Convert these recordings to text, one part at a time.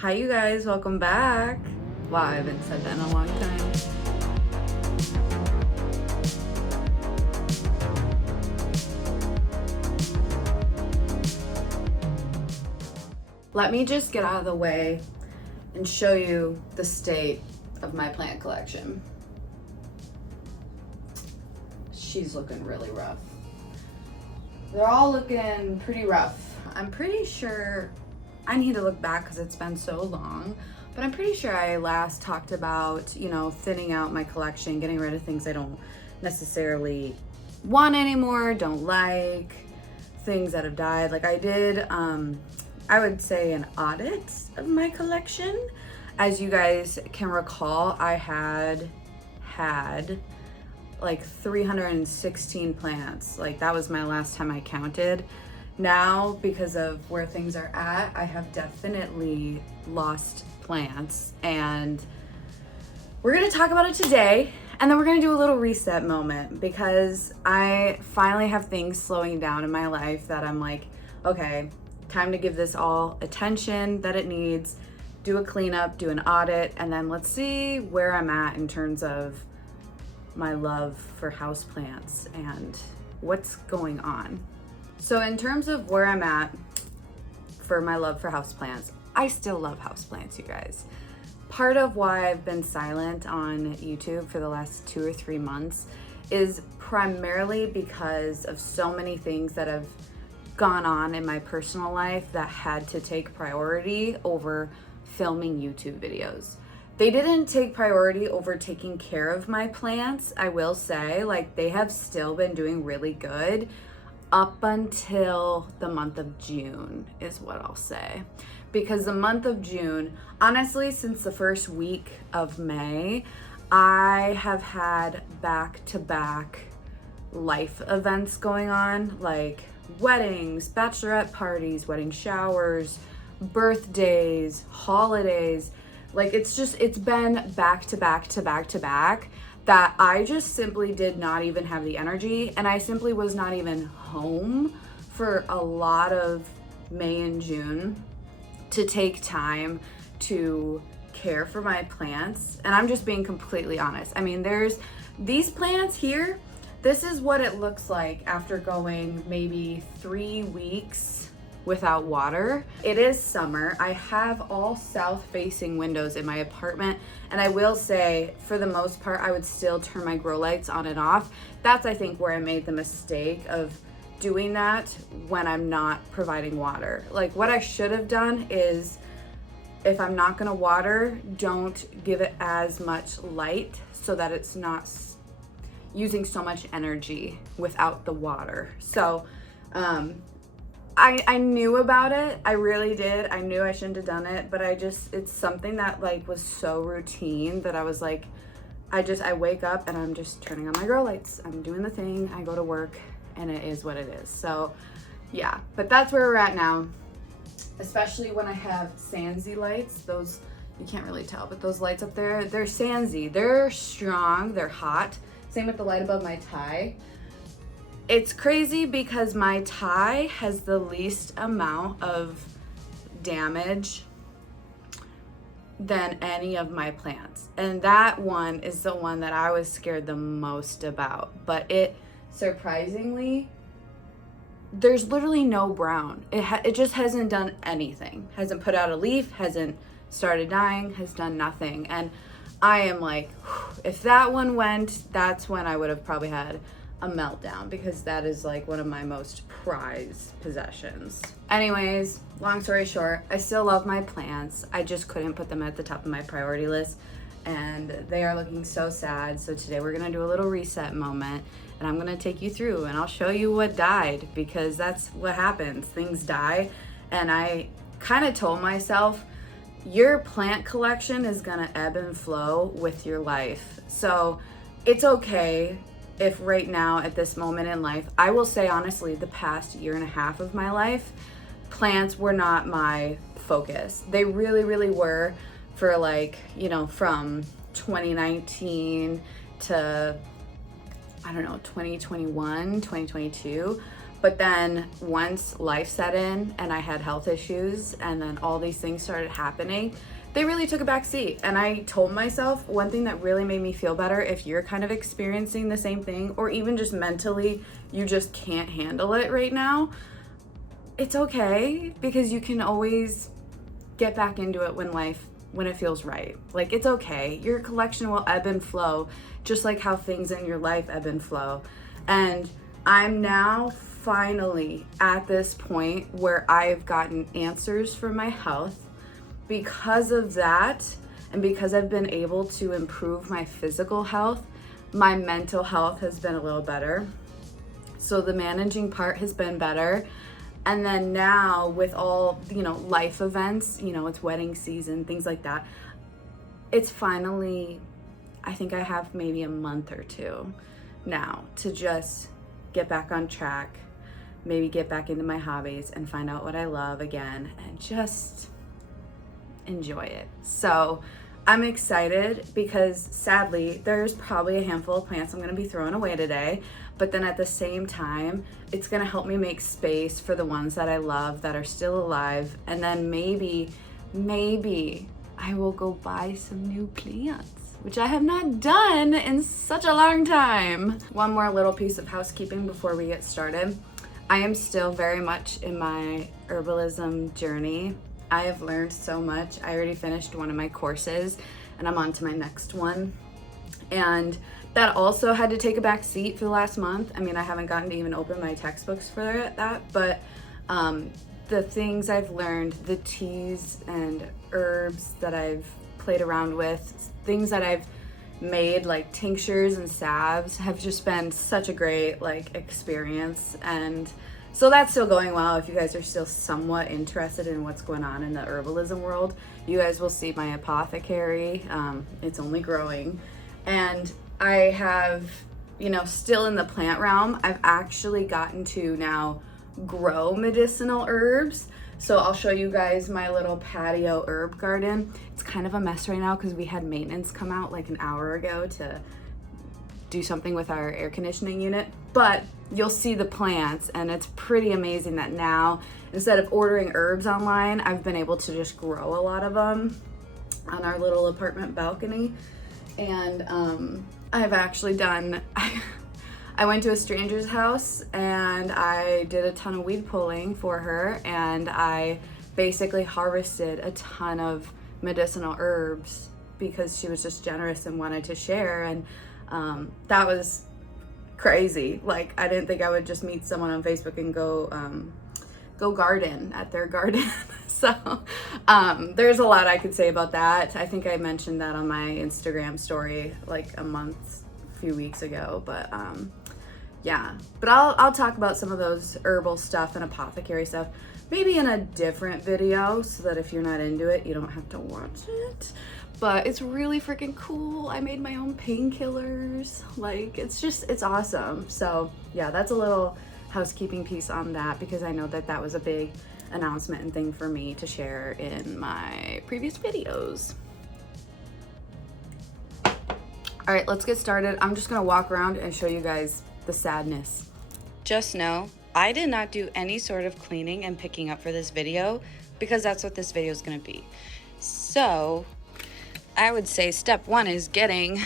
Hi you guys, welcome back. Wow, I haven't said that in a long time. Let me just get out of the way and show you the state of my plant collection. She's looking really rough. They're all looking pretty rough. I'm pretty sure I need to look back because it's been so long, but I'm pretty sure I last talked about, thinning out my collection, getting rid of things I don't necessarily want anymore, don't like, things that have died. Like I did, I would say an audit of my collection. As you guys can recall, I had like 316 plants. Like that was my last time I counted. Now, because of where things are at, I have definitely lost plants, and we're gonna talk about it today, and then we're gonna do a little reset moment because I finally have things slowing down in my life that I'm like, okay, time to give this all attention that it needs, do a cleanup, do an audit, and then let's see where I'm at in terms of my love for houseplants and what's going on. So in terms of where I'm at for my love for houseplants, I still love houseplants, you guys. Part of why I've been silent on YouTube for the last 2 or 3 months is primarily because of so many things that have gone on in my personal life that had to take priority over filming YouTube videos. They didn't take priority over taking care of my plants, I will say. Like, they have still been doing really good up until the month of June is what I'll say. Because the month of June, honestly, since the first week of May, I have had back-to-back life events going on, like weddings, bachelorette parties, wedding showers, birthdays, holidays. Like it's been back to back to back to back that I just simply did not even have the energy, and I simply was not even home for a lot of May and June to take time to care for my plants. And I'm just being completely honest. I mean, there's these plants here. This is what it looks like after going maybe 3 weeks without water. It is summer. I have all south-facing windows in my apartment, and I will say, for the most part, I would still turn my grow lights on and off. That's, I think, where I made the mistake of doing that when I'm not providing water. Like, what I should have done is, if I'm not gonna water, don't give it as much light so that it's not using so much energy without the water. So, I knew about it. I really did. I knew I shouldn't have done it, but it's something that like was so routine that I was like, I wake up and I'm just turning on my grow lights. I'm doing the thing. I go to work and it is what it is. So yeah, but that's where we're at now, especially when I have Sansy lights. Those, you can't really tell, but those lights up there, they're Sansy. They're strong, they're hot. Same with the light above my tie. It's crazy because my tie has the least amount of damage than any of my plants. And that one is the one that I was scared the most about. But it, surprisingly, there's literally no brown. It just hasn't done anything. Hasn't put out a leaf, hasn't started dying, has done nothing. And I am like, if that one went, that's when I would have probably had a meltdown, because that is like one of my most prized possessions. Anyways, long story short, I still love my plants. I just couldn't put them at the top of my priority list, and they are looking so sad. So today we're gonna do a little reset moment, and I'm gonna take you through and I'll show you what died, because that's what happens. Things die. And I kind of told myself, your plant collection is gonna ebb and flow with your life. So it's okay if right now at this moment in life, I will say honestly, the past 1.5 years of my life, plants were not my focus. They really, really were for like, from 2019 to, I don't know, 2021, 2022. But then once life set in and I had health issues and then all these things started happening, they really took a back seat. And I told myself one thing that really made me feel better, if you're kind of experiencing the same thing, or even just mentally you just can't handle it right now, it's okay, because you can always get back into it when it feels right. Like, it's okay. Your collection will ebb and flow, just like how things in your life ebb and flow. And I'm now finally at this point where I've gotten answers for my health. Because of that, and because I've been able to improve my physical health, my mental health has been a little better. So the managing part has been better. And then now with all, life events, it's wedding season, things like that. It's finally, I think I have maybe a month or two now to just get back on track, maybe get back into my hobbies and find out what I love again and just enjoy it. So I'm excited because sadly there's probably a handful of plants I'm going to be throwing away today, but then at the same time it's going to help me make space for the ones that I love that are still alive. And then maybe I will go buy some new plants, which I have not done in such a long time. One more little piece of housekeeping before we get started. I am still very much in my herbalism journey. I have learned so much. I already finished one of my courses and I'm on to my next one. And that also had to take a back seat for the last month. I mean, I haven't gotten to even open my textbooks for that, but the things I've learned, the teas and herbs that I've played around with, things that I've made like tinctures and salves, have just been such a great experience. And so that's still going well. If you guys are still somewhat interested in what's going on in the herbalism world, you guys will see my apothecary. It's only growing. And I have, still in the plant realm, I've actually gotten to now grow medicinal herbs. So I'll show you guys my little patio herb garden. It's kind of a mess right now because we had maintenance come out like an hour ago to do something with our air conditioning unit, but you'll see the plants, and it's pretty amazing that now instead of ordering herbs online, I've been able to just grow a lot of them on our little apartment balcony. And I've actually done I went to a stranger's house and I did a ton of weed pulling for her, and I basically harvested a ton of medicinal herbs because she was just generous and wanted to share. And that was crazy. Like, I didn't think I would just meet someone on Facebook and go garden at their garden. So there's a lot I could say about that. I think I mentioned that on my Instagram story like a few weeks ago, but yeah. But I'll talk about some of those herbal stuff and apothecary stuff maybe in a different video, so that if you're not into it, you don't have to watch it. But it's really freaking cool. I made my own painkillers. Like, it's awesome. So yeah, that's a little housekeeping piece on that, because I know that was a big announcement and thing for me to share in my previous videos. All right, let's get started. I'm just gonna walk around and show you guys the sadness. Just know, I did not do any sort of cleaning and picking up for this video, because that's what this video is gonna be. So I would say step one is getting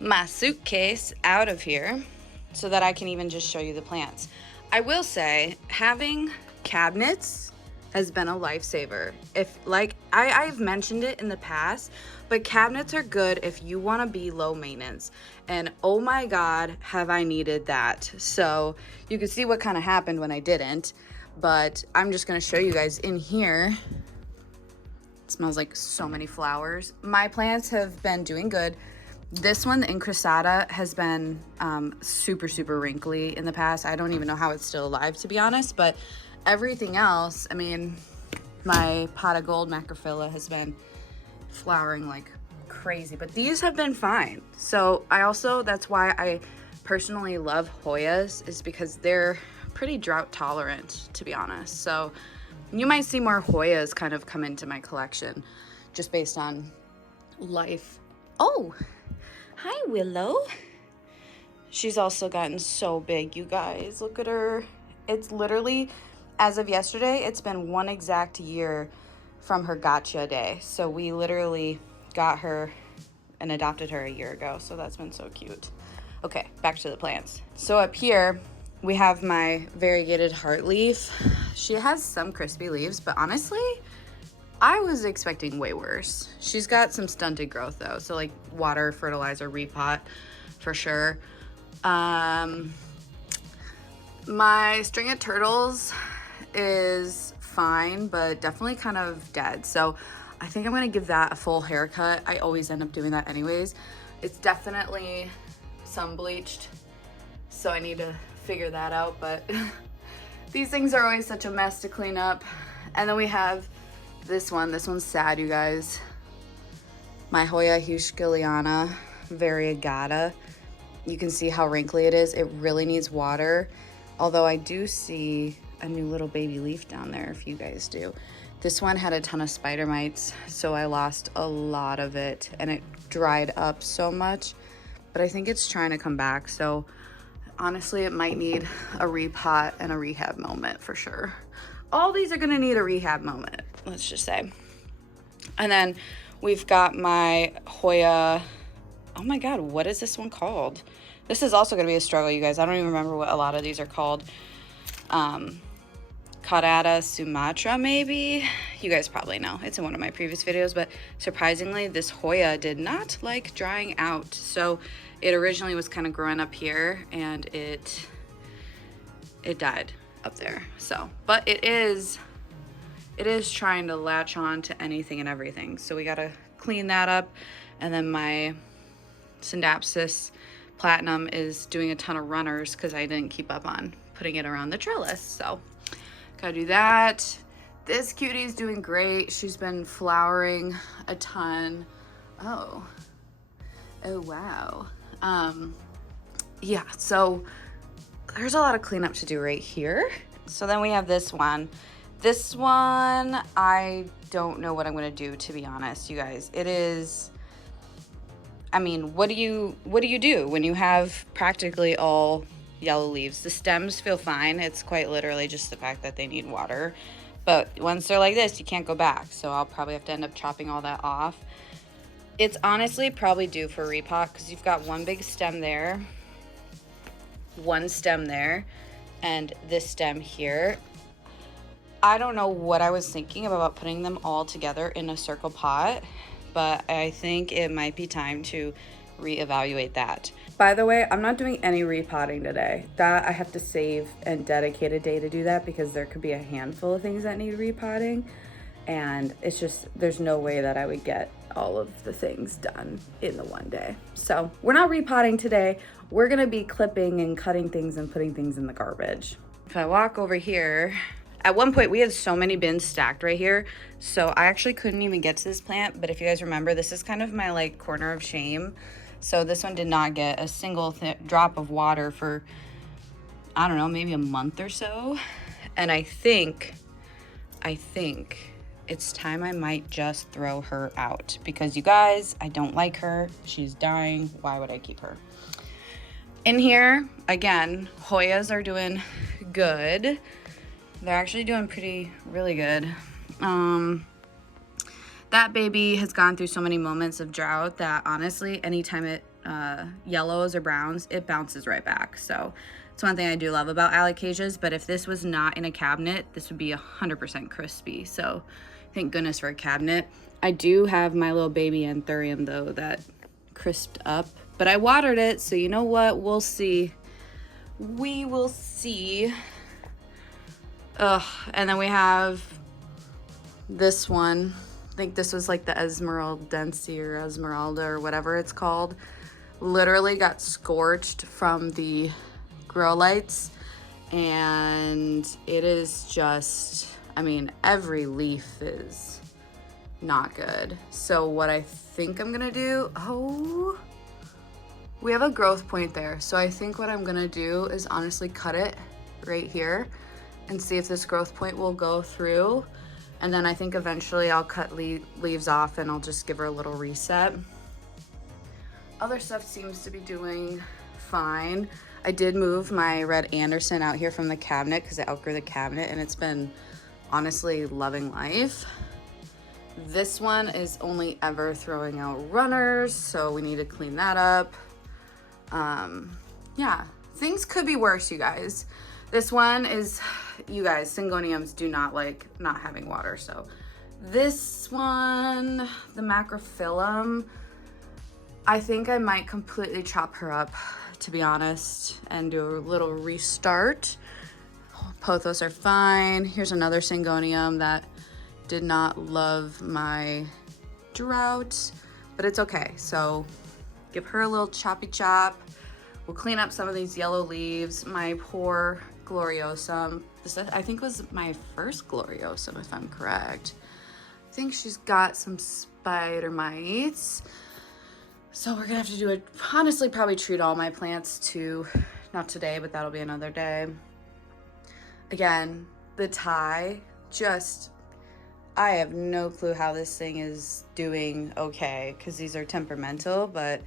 my suitcase out of here so that I can even just show you the plants. I will say having cabinets has been a lifesaver. If I've mentioned it in the past, but cabinets are good if you want to be low maintenance. And oh my God, have I needed that. So you can see what kind of happened when I didn't, but I'm just going to show you guys in here. It smells like so many flowers. My plants have been doing good. This one, the incrusata, has been super, super wrinkly in the past. I don't even know how it's still alive, to be honest, but everything else, I mean, my pot of gold macrophylla has been flowering like crazy, but these have been fine. So that's why I personally love Hoyas, is because they're pretty drought tolerant, to be honest. So you might see more Hoyas kind of come into my collection just based on life. Oh, hi Willow. She's also gotten so big, you guys. Look at her. It's literally, as of yesterday, it's been 1 exact year from her gotcha day. So we literally got her and adopted her a year ago. So that's been so cute. Okay, back to the plants. So up here, we have my variegated heartleaf. She has some crispy leaves, but honestly, I was expecting way worse. She's got some stunted growth though. So like water, fertilizer, repot for sure. My string of turtles is fine, but definitely kind of dead. So I think I'm gonna give that a full haircut. I always end up doing that anyways. It's definitely sun bleached, so I need to figure that out, but these things are always such a mess to clean up. And then we have this one. This one's sad, you guys. My Hoya Huscheliana variegata. You can see how wrinkly it is. It really needs water. Although I do see a new little baby leaf down there, if you guys do. This one had a ton of spider mites, so I lost a lot of it and it dried up so much, but I think it's trying to come back. So honestly, it might need a repot and a rehab moment for sure. All these are gonna need a rehab moment, let's just say. And then we've got my Hoya, oh my God, what is this one called? This is also gonna be a struggle, you guys. I don't even remember what a lot of these are called. Caudata Sumatra, maybe? You guys probably know. It's in one of my previous videos, but surprisingly, this Hoya did not like drying out. So it originally was kind of growing up here and it died up there. So, but it is trying to latch on to anything and everything. So we gotta clean that up. And then my Synapsis Platinum is doing a ton of runners because I didn't keep up on putting it around the trellis. So gotta do that. This cutie's doing great. She's been flowering a ton. Oh wow. Yeah, so there's a lot of cleanup to do right here. So then we have this one. This one, I don't know what I'm gonna do, to be honest, you guys. It is, I mean, what do you do when you have practically all yellow leaves? The stems feel fine. It's quite literally just the fact that they need water. But once they're like this, you can't go back. So I'll probably have to end up chopping all that off. It's honestly probably due for repot because you've got one big stem there, one stem there, and this stem here. I don't know what I was thinking about putting them all together in a circle pot, but I think it might be time to reevaluate that. By the way, I'm not doing any repotting today. That I have to save and dedicate a day to do that because there could be a handful of things that need repotting, and it's just, there's no way that I would get all of the things done in the one day. So we're not repotting today. We're gonna be clipping and cutting things and putting things in the garbage. If I walk over here, at one point we had so many bins stacked right here, so I actually couldn't even get to this plant. But if you guys remember, this is kind of my like corner of shame. So this one did not get a single drop of water for, I don't know, maybe a month or so. And I think it's time I might just throw her out because you guys, I don't like her. She's dying. Why would I keep her? In here, again, Hoyas are doing good. They're actually doing really good. That baby has gone through so many moments of drought that honestly, anytime it yellows or browns, it bounces right back. So it's one thing I do love about alocasias, but if this was not in a cabinet, this would be 100% crispy. So thank goodness for a cabinet. I do have my little baby anthurium though that crisped up, but I watered it. So you know what? We'll see. We will see. And then we have this one. I think this was like the Esmeraldense or Esmeralda or whatever it's called. Literally got scorched from the grow lights, and it is just, I mean, every leaf is not good. So what I think I'm gonna do, oh, we have a growth point there. So I think what I'm gonna do is honestly cut it right here and see if this growth point will go through. And then I think eventually I'll cut leaves off and I'll just give her a little reset. Other stuff seems to be doing fine. I did move my red Anderson out here from the cabinet because I outgrew the cabinet, and it's been honestly loving life. This one is only ever throwing out runners, so we need to clean that up. Yeah, things could be worse, you guys. This one is, you guys, syngoniums do not like not having water. So this one, the macrophyllum, I think I might completely chop her up, to be honest, and do a little restart. Pothos are fine. Here's another syngonium that did not love my drought, but it's okay. So give her a little choppy chop. We'll clean up some of these yellow leaves. My poor gloriosum, this I think was my first gloriosum, if I'm correct. I think she's got some spider mites. So we're gonna have to do it, honestly, probably treat all my plants too. Not today, but that'll be another day. Again, the Thai, just, I have no clue how this thing is doing okay, because these are temperamental, but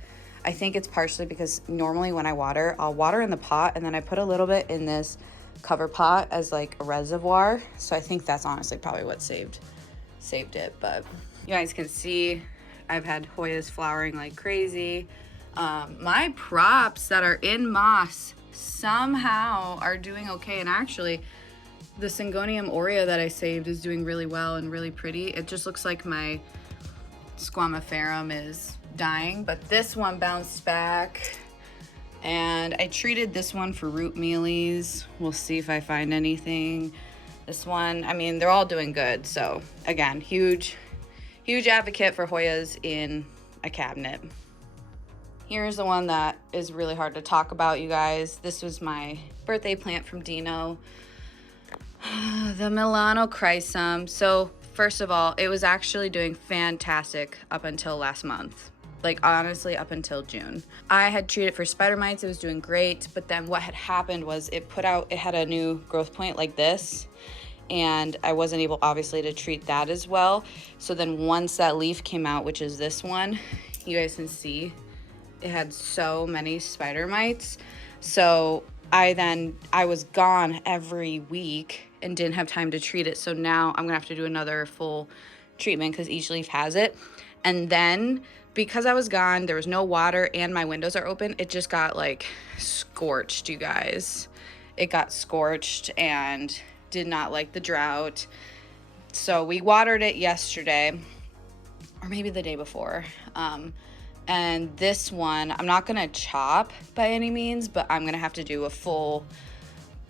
I think it's partially because normally when I water, I'll water in the pot and then I put a little bit in this cover pot as like a reservoir. So I think that's honestly probably what saved it. But you guys can see I've had Hoyas flowering like crazy. My props that are in moss somehow are doing okay, and actually the Syngonium aurea that I saved is doing really well and really pretty. It just looks like my Squamiferum is dying, but this one bounced back, and I treated this one for root mealies. We'll see if I find anything. This one, I mean, they're all doing good. So again, huge advocate for Hoyas in a cabinet. Here's the one that is really hard to talk about, you guys. This was my birthday plant from Dino, the Milano Chrysum. So first of all, it was actually doing fantastic up until last month. Like honestly, up until June. I had treated for spider mites, it was doing great, but then what had happened was it had a new growth point like this, and I wasn't able obviously to treat that as well. So then once that leaf came out, which is this one, you guys can see it had so many spider mites. So I was gone every week and didn't have time to treat it. So now I'm gonna have to do another full treatment because each leaf has it. And then because I was gone, there was no water and my windows are open, it just got like scorched, you guys. It got scorched and did not like the drought. So we watered it yesterday, or maybe the day before. And this one, I'm not gonna chop by any means, but I'm gonna have to do a full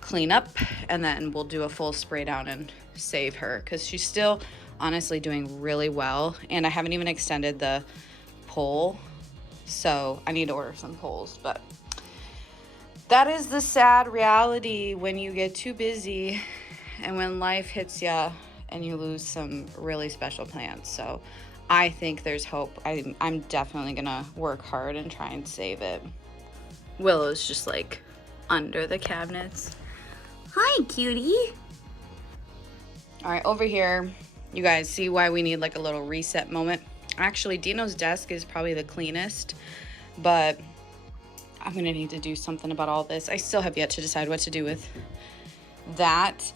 cleanup, and then we'll do a full spray down and save her, because she's still honestly doing really well. And I haven't even extended the pole, so I need to order some poles. But that is the sad reality when you get too busy and when life hits you and you lose some really special plants. So I think there's hope. I'm definitely gonna work hard and try and save it. Willow's just like under the cabinets. Hi, cutie. All right, over here, you guys see why we need like a little reset moment. Actually, Dino's desk is probably the cleanest, but I'm gonna need to do something about all this. I still have yet to decide what to do with that.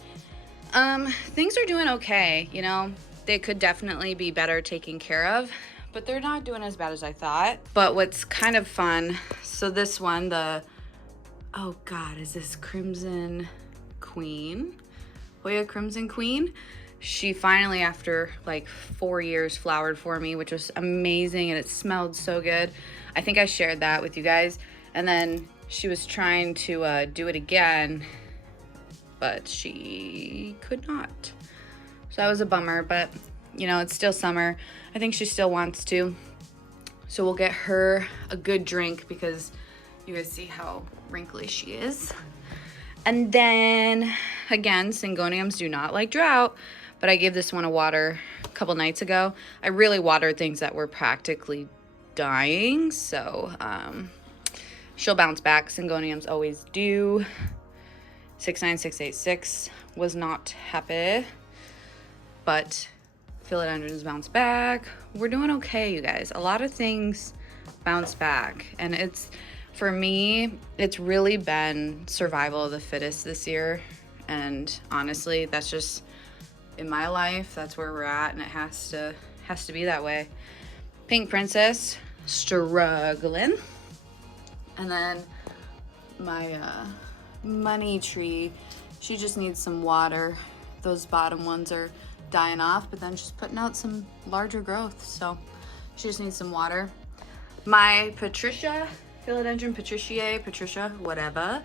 Things are doing okay, you know. They could definitely be better taken care of, but they're not doing as bad as I thought. But what's kind of fun, so this one, oh God, is this Crimson Queen? Hoya Crimson Queen? She finally, after like 4 years, flowered for me, which was amazing, and it smelled so good. I think I shared that with you guys. And then she was trying to do it again, but she could not. So that was a bummer, but you know, it's still summer. I think she still wants to. So we'll get her a good drink, because you guys see how wrinkly she is. And then again, Syngoniums do not like drought, but I gave this one a water a couple nights ago. I really watered things that were practically dying, so she'll bounce back. Syngoniums always do. 69686 was not happy, but philodendrons bounce back. We're doing okay, you guys. A lot of things bounce back, and For me, it's really been survival of the fittest this year. And honestly, that's just in my life, that's where we're at, and it has to be that way. Pink Princess, struggling. And then my money tree, she just needs some water. Those bottom ones are dying off, but then she's putting out some larger growth, so she just needs some water. My Patricia, Philodendron Patricia, whatever,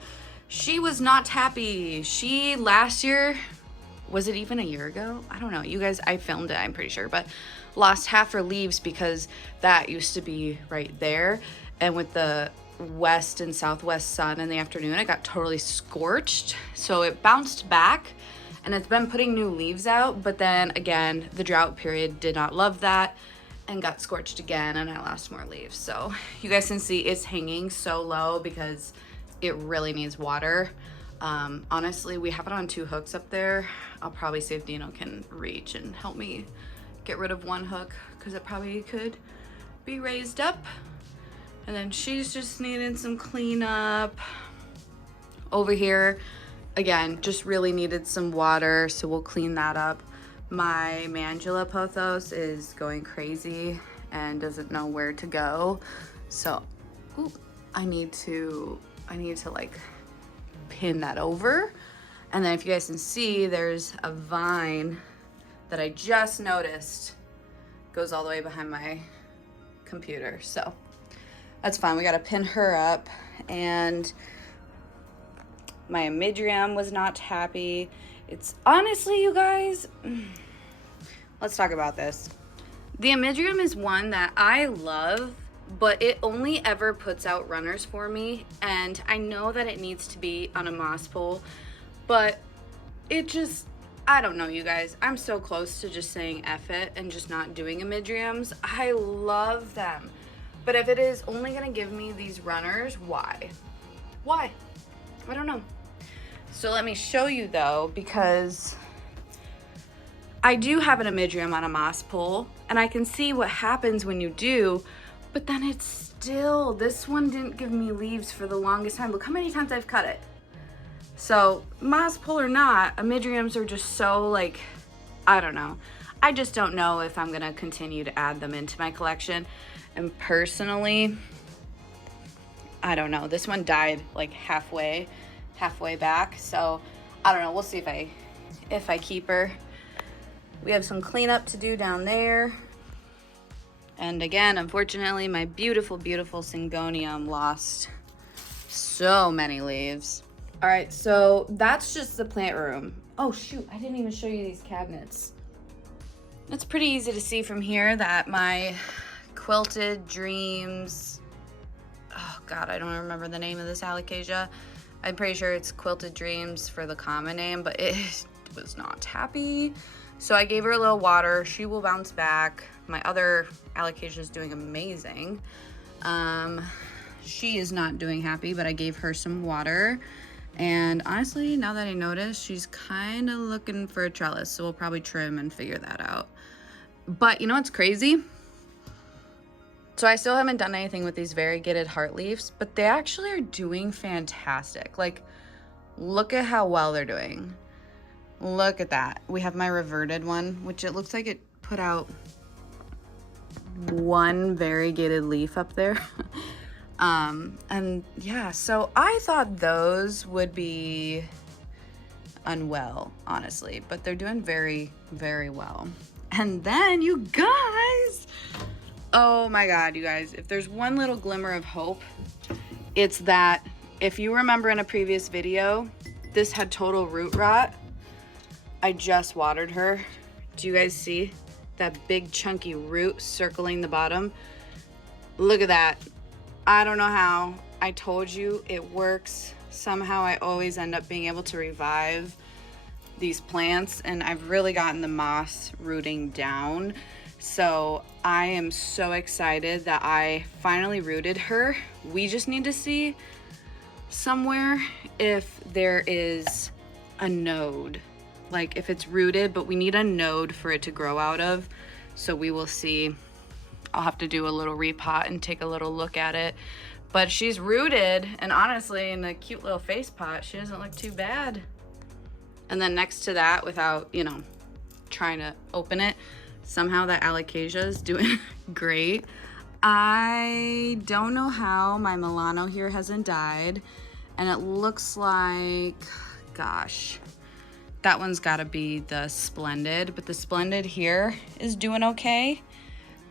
she was not happy. She last year, was it even a year ago? I don't know. You guys, I filmed it, I'm pretty sure, but lost half her leaves because that used to be right there. And with the west and southwest sun in the afternoon, it got totally scorched. So it bounced back and it's been putting new leaves out. But then again, the drought period did not love that and got scorched again, and I lost more leaves. So you guys can see it's hanging so low because it really needs water. Honestly, we have it on 2 hooks up there. I'll probably see if Dino can reach and help me get rid of one hook because it probably could be raised up. And then she's just needing some cleanup. Over here, again, just really needed some water, so we'll clean that up. My Mandula pothos is going crazy and doesn't know where to go. So, I need to like pin that over. And then if you guys can see, there's a vine that I just noticed goes all the way behind my computer. So that's fine. We got to pin her up. And my Amidrium was not happy. It's honestly, you guys, let's talk about this. The Amidrium is one that I love, but it only ever puts out runners for me. And I know that it needs to be on a moss pole, but it just, I don't know, you guys. I'm so close to just saying F it and just not doing Amidriums. I love them. But if it is only gonna give me these runners, why? Why? I don't know. So let me show you though, because I do have an Amidrium on a moss pole and I can see what happens when you do, but then it's still, this one didn't give me leaves for the longest time. Look how many times I've cut it. So moss pole or not, Amidriums are just so like, I don't know. I just don't know if I'm gonna continue to add them into my collection. And personally, I don't know. This one died like halfway back. So I don't know. We'll see if I keep her. We have some cleanup to do down there. And again, unfortunately, my beautiful, beautiful Syngonium lost so many leaves. All right, so that's just the plant room. Oh shoot, I didn't even show you these cabinets. It's pretty easy to see from here that my Quilted Dreams, oh God, I don't remember the name of this alocasia. I'm pretty sure it's Quilted Dreams for the common name, but it was not happy. So I gave her a little water. She will bounce back. My other alocasia is doing amazing. She is not doing happy, but I gave her some water. And honestly, now that I notice, she's kind of looking for a trellis. So we'll probably trim and figure that out. But you know what's crazy? So I still haven't done anything with these variegated heart leaves, but they actually are doing fantastic. Like, look at how well they're doing. Look at that. We have my reverted one, which it looks like it put out one variegated leaf up there. And yeah, so I thought those would be unwell, honestly, but they're doing very, very well. And then you guys, oh my God, you guys, if there's one little glimmer of hope, it's that if you remember in a previous video, this had total root rot. I just watered her. Do you guys see that big chunky root circling the bottom? Look at that. I don't know how. I told you it works. Somehow I always end up being able to revive these plants, and I've really gotten the moss rooting down. So I am so excited that I finally rooted her. We just need to see somewhere if there is a node, like if it's rooted, but we need a node for it to grow out of. So we will see. I'll have to do a little repot and take a little look at it. But she's rooted, and honestly, in the cute little face pot, she doesn't look too bad. And then next to that, without, you know, trying to open it, somehow that alocasia is doing great. I don't know how my Milano here hasn't died, and it looks like, gosh, that one's gotta be the Splendid, but the Splendid here is doing okay.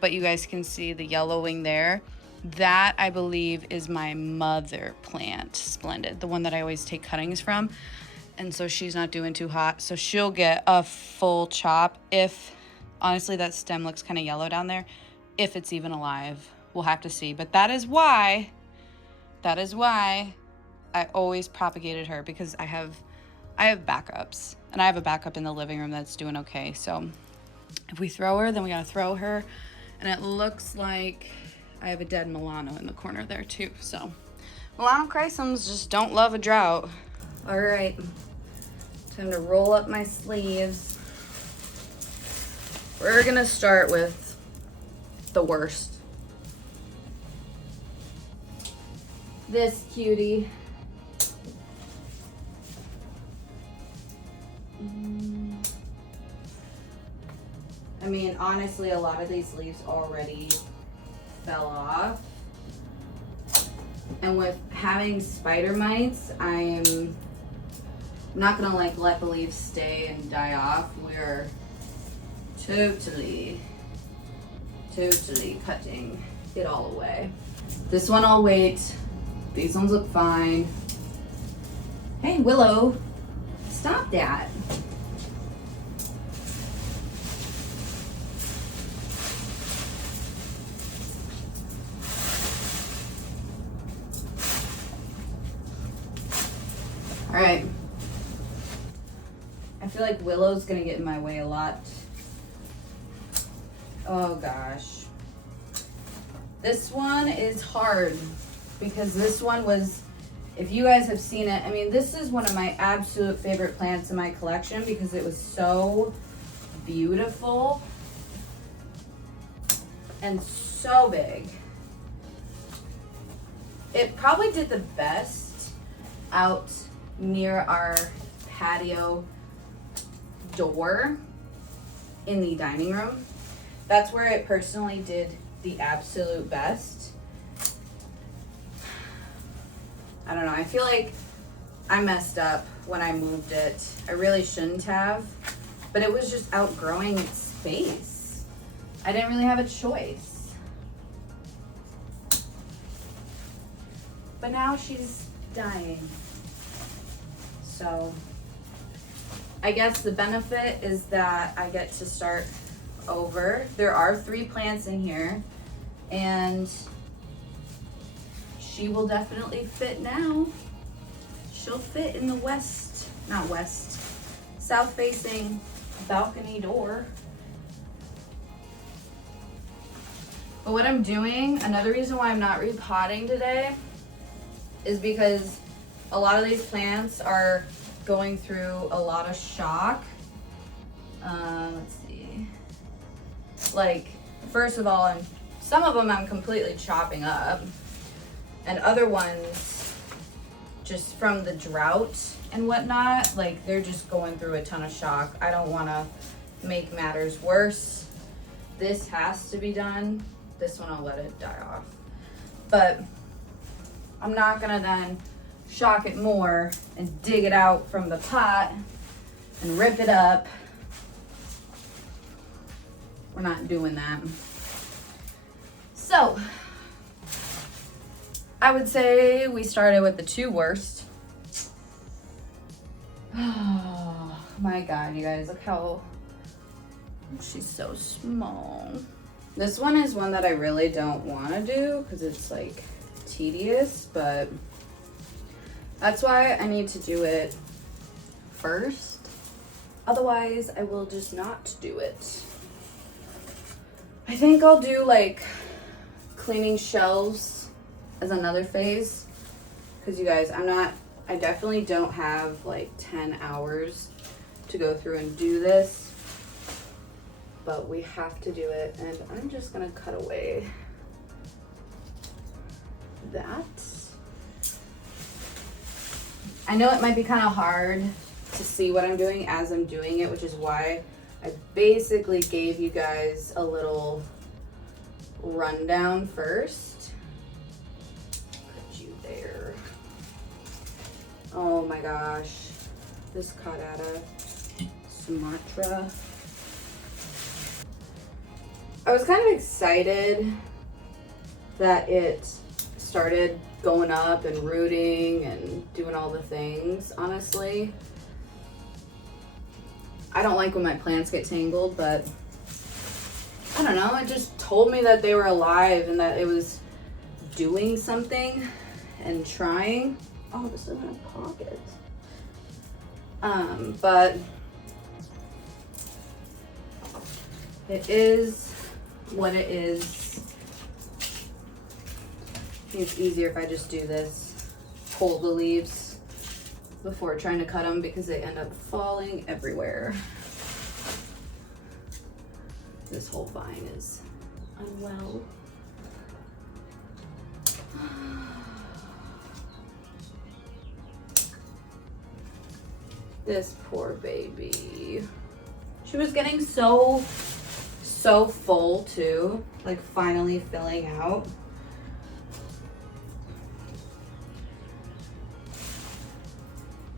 But you guys can see the yellowing there. That, I believe, is my mother plant, Splendid, the one that I always take cuttings from. And so she's not doing too hot. So she'll get a full chop if, honestly, that stem looks kind of yellow down there. If it's even alive, we'll have to see. But that is why I always propagated her, because I have backups. And I have a backup in the living room that's doing okay. So if we throw her, then we gotta throw her. And it looks like I have a dead Milano in the corner there too. So Milano chrysums just don't love a drought. All right, time to roll up my sleeves. We're gonna start with the worst. This cutie. I mean, honestly, a lot of these leaves already fell off. And with having spider mites, I'm not gonna like let the leaves stay and die off. We're totally cutting it all away. This one I'll wait. These ones look fine. Hey, Willow, stop that. All right. I feel like Willow's gonna get in my way a lot. Oh gosh. This one is hard because this one was, if you guys have seen it, I mean, this is one of my absolute favorite plants in my collection because it was so beautiful and so big. It probably did the best out near our patio door in the dining room. That's where it personally did the absolute best. I don't know, I feel like I messed up when I moved it. I really shouldn't have, but it was just outgrowing its space. I didn't really have a choice. But now she's dying. So I guess the benefit is that I get to start over. There are 3 plants in here, and she will definitely fit now. She'll fit in the south facing balcony door. But what I'm doing, another reason why I'm not repotting today is because a lot of these plants are going through a lot of shock. Let's see. Like, first of all, some of them I'm completely chopping up, and other ones, just from the drought and whatnot, like they're just going through a ton of shock. I don't want to make matters worse. This has to be done. This one I'll let it die off. But I'm not gonna then shock it more and dig it out from the pot and rip it up. We're not doing that. So I would say we started with the 2 worst. Oh my God, you guys, look how she's so small. This one is one that I really don't want to do because it's like tedious, but that's why I need to do it first. Otherwise, I will just not do it. I think I'll do like cleaning shelves as another phase. Because you guys, I definitely don't have like 10 hours to go through and do this. But we have to do it. And I'm just gonna cut away that. I know it might be kind of hard to see what I'm doing as I'm doing it, which is why I basically gave you guys a little rundown first. Put you there. Oh my gosh, this caught out of Sumatra. I was kind of excited that it started going up and rooting and doing all the things, honestly. I don't like when my plants get tangled, but I don't know, it just told me that they were alive and that it was doing something and trying. Oh, this doesn't have pockets. But it is what it is. I think it's easier if I just do this, pull the leaves before trying to cut them because they end up falling everywhere. This whole vine is unwell. This poor baby. She was getting so full too, like finally filling out.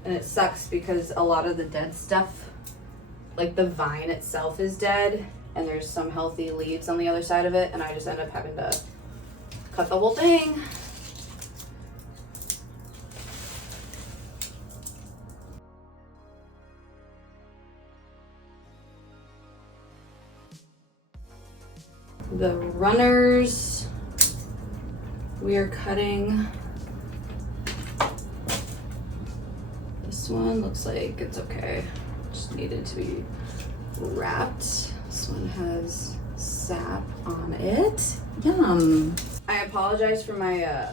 And it sucks because a lot of the dead stuff, like the vine itself is dead and there's some healthy leaves on the other side of it, and I just end up having to cut the whole thing. The runners, we are cutting. This one looks like it's okay. Just needed to be wrapped. This one has sap on it. Yum. I apologize for my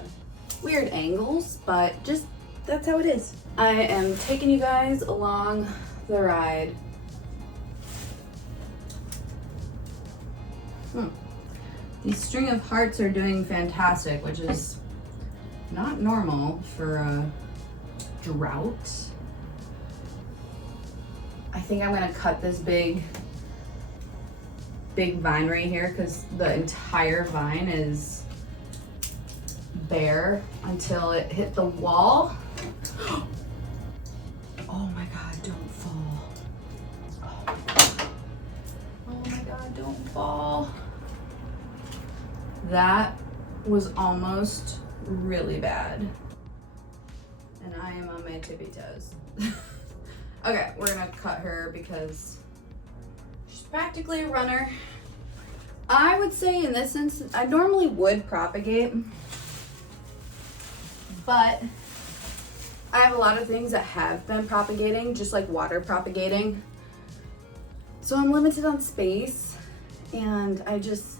weird angles, but just that's how it is. I am taking you guys along the ride. These string of hearts are doing fantastic, which is not normal for a drought. I think I'm gonna cut this big vine right here because the entire vine is bare until it hit the wall. Oh my God, don't fall. Oh my God, don't fall. That was almost really bad. And I am on my tippy toes. Okay, we're gonna cut her because she's practically a runner. I would say in this instance, I normally would propagate, but I have a lot of things that have been propagating, just like water propagating. So I'm limited on space, and I just,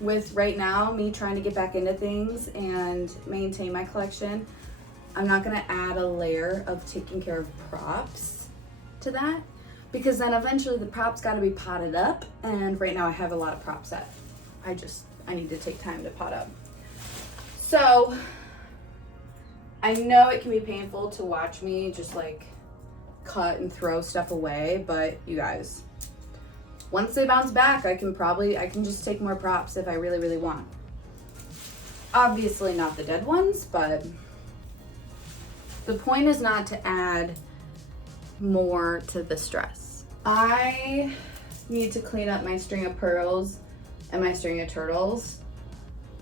with right now, me trying to get back into things and maintain my collection, I'm not gonna add a layer of taking care of props to that, because then eventually the props gotta be potted up, and right now I have a lot of props that I need to take time to pot up. So I know it can be painful to watch me just like cut and throw stuff away, but you guys, once they bounce back, I can just take more props if I really, really want. Obviously not the dead ones, but the point is not to add more to the stress. I need to clean up my string of pearls and my string of turtles,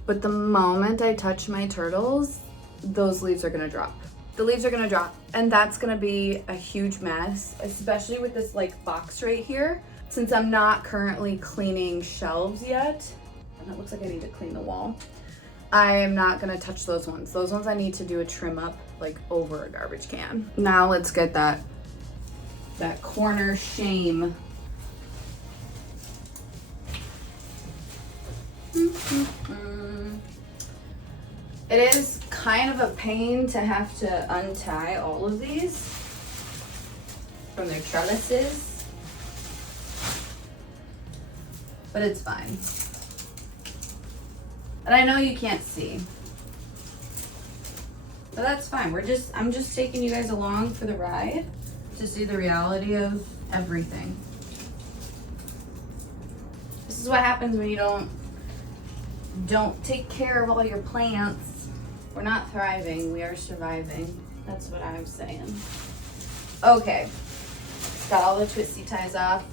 but the moment I touch my turtles, those leaves are gonna drop. The leaves are gonna drop, and that's gonna be a huge mess, especially with this like box right here. Since I'm not currently cleaning shelves yet, and it looks like I need to clean the wall, I am not gonna touch those ones. Those ones I need to do a trim up like over a garbage can. Now let's get that corner shame. It is kind of a pain to have to untie all of these from their trellises, but it's fine. And I know you can't see, But that's fine. I'm just taking you guys along for the ride to see the reality of everything. This is what happens when you don't take care of all your plants. We're not thriving, we are surviving. That's what I'm saying. Okay, got all the twisty ties off.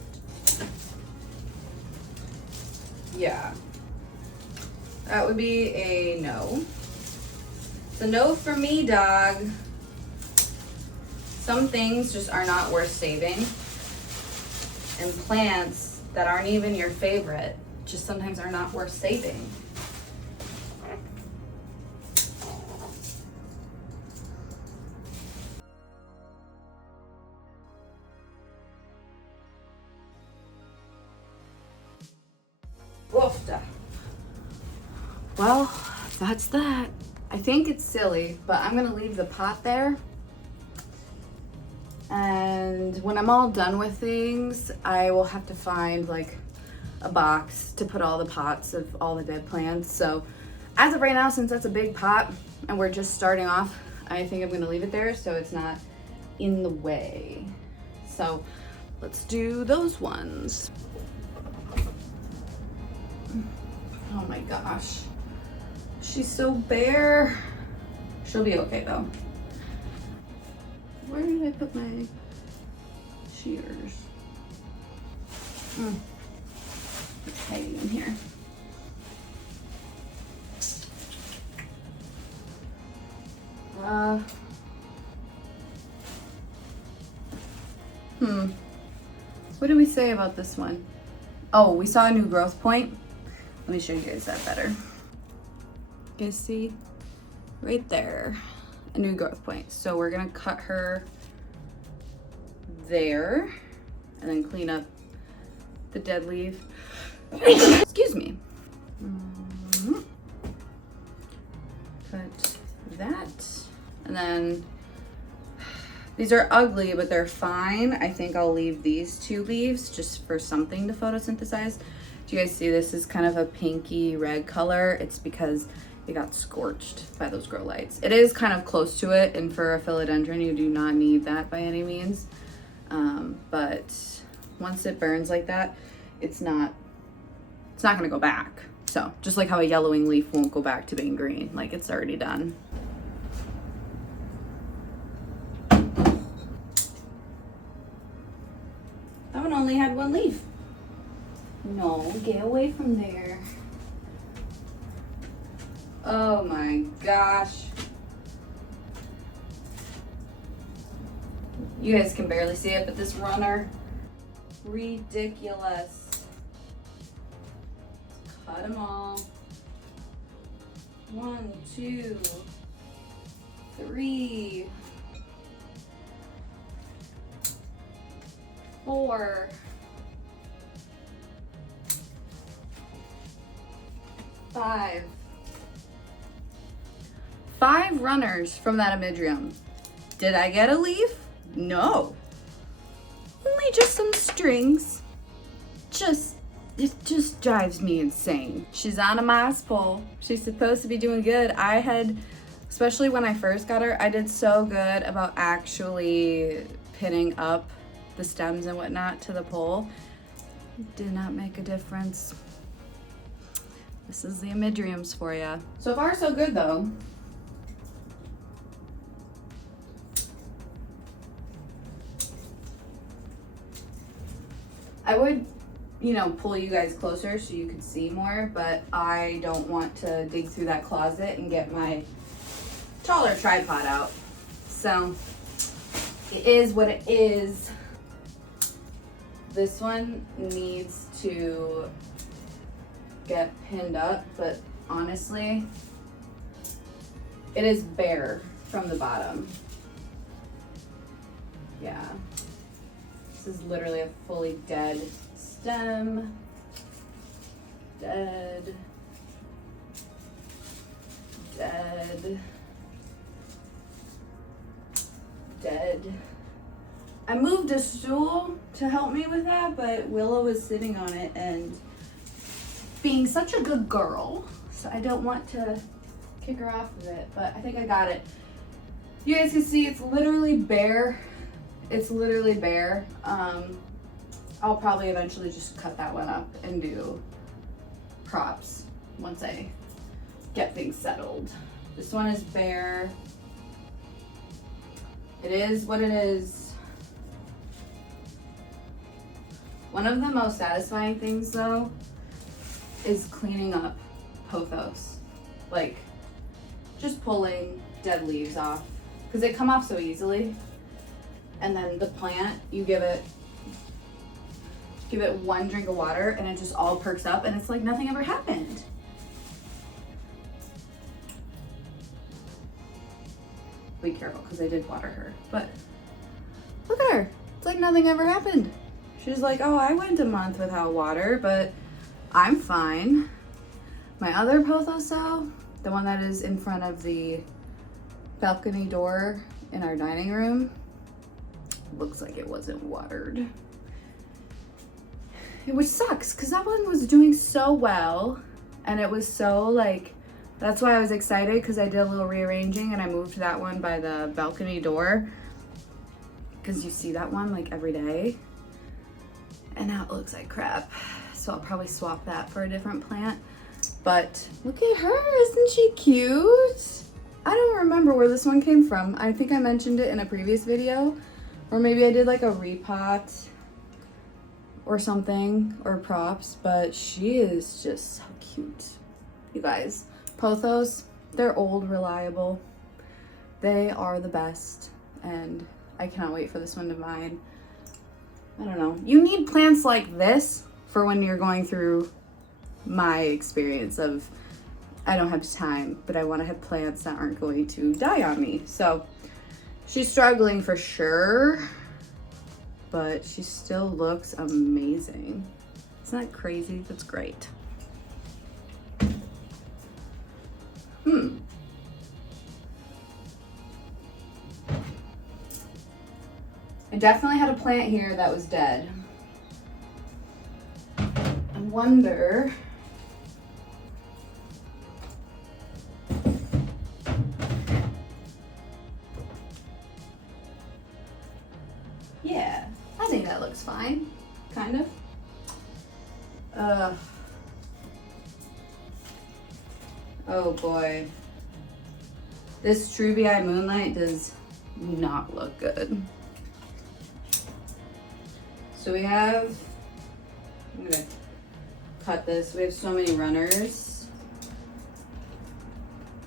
Yeah, that would be a no. It's a no for me, dog. Some things just are not worth saving. And plants that aren't even your favorite just sometimes are not worth saving. Woofda. Well, that's that. I think it's silly, but I'm gonna leave the pot there. And when I'm all done with things, I will have to find like a box to put all the pots of all the dead plants. So as of right now, since that's a big pot and we're just starting off, I think I'm gonna leave it there so it's not in the way. So let's do those ones. Oh my gosh. She's so bare. She'll be okay though. Where did I put my shears? It's hiding in here. What did we say about this one? Oh, we saw a new growth point. Let me show you guys that better. You guys see? Right there, a new growth point. So we're gonna cut her there and then clean up the dead leaf. Excuse me. Cut that. And then these are ugly, but they're fine. I think I'll leave these two leaves just for something to photosynthesize. Do you guys see this is kind of a pinky red color? It's because it got scorched by those grow lights. It is kind of close to it, and for a philodendron, you do not need that by any means. But once it burns like that, it's not gonna go back. So just like how a yellowing leaf won't go back to being green, like it's already done. That one only had one leaf. No, get away from there. Oh my gosh. You guys can barely see it, but this runner, ridiculous. Cut them all. 1, 2, 3, 4, 5. 5 runners from that amidrium. Did I get a leaf? No. Only just some strings. It just drives me insane. She's on a moss pole. She's supposed to be doing good. Especially when I first got her, I did so good about actually pinning up the stems and whatnot to the pole. It did not make a difference. This is the amidriums for you. So far, so good though. I would, pull you guys closer so you could see more, but I don't want to dig through that closet and get my taller tripod out. So it is what it is. This one needs to get pinned up, but honestly, it is bare from the bottom. Yeah. This is literally a fully dead stem. Dead. Dead. Dead. I moved a stool to help me with that, but Willow was sitting on it and being such a good girl, so I don't want to kick her off of it, but I think I got it. You guys can see it's literally bare. It's literally bare. I'll probably eventually just cut that one up and do props once I get things settled. This one is bare. It is what it is. One of the most satisfying things though is cleaning up pothos. Like just pulling dead leaves off because they come off so easily. And then the plant, you give it one drink of water and it just all perks up and it's like nothing ever happened. Be careful because I did water her, but look at her. It's like nothing ever happened. She's like, oh, I went a month without water, but I'm fine. My other pothos though, the one that is in front of the balcony door in our dining room, looks like it wasn't watered. Which sucks because that one was doing so well and it was so like, that's why I was excited because I did a little rearranging and I moved that one by the balcony door because you see that one like every day and now it looks like crap. So I'll probably swap that for a different plant. But look at her, isn't she cute? I don't remember where this one came from. I think I mentioned it in a previous video or maybe I did like a repot or something or props, but she is just so cute. You guys, pothos, they're old, reliable. They are the best and I cannot wait for this one to vine. I don't know. You need plants like this for when you're going through my experience of I don't have time, but I want to have plants that aren't going to die on me. So she's struggling for sure, but she still looks amazing. Isn't that crazy? That's great. I definitely had a plant here that was dead. I wonder yeah, I think that looks fine, kind of. Oh boy. This Truvii Moonlight does not look good. So we have, I'm gonna cut this. We have so many runners.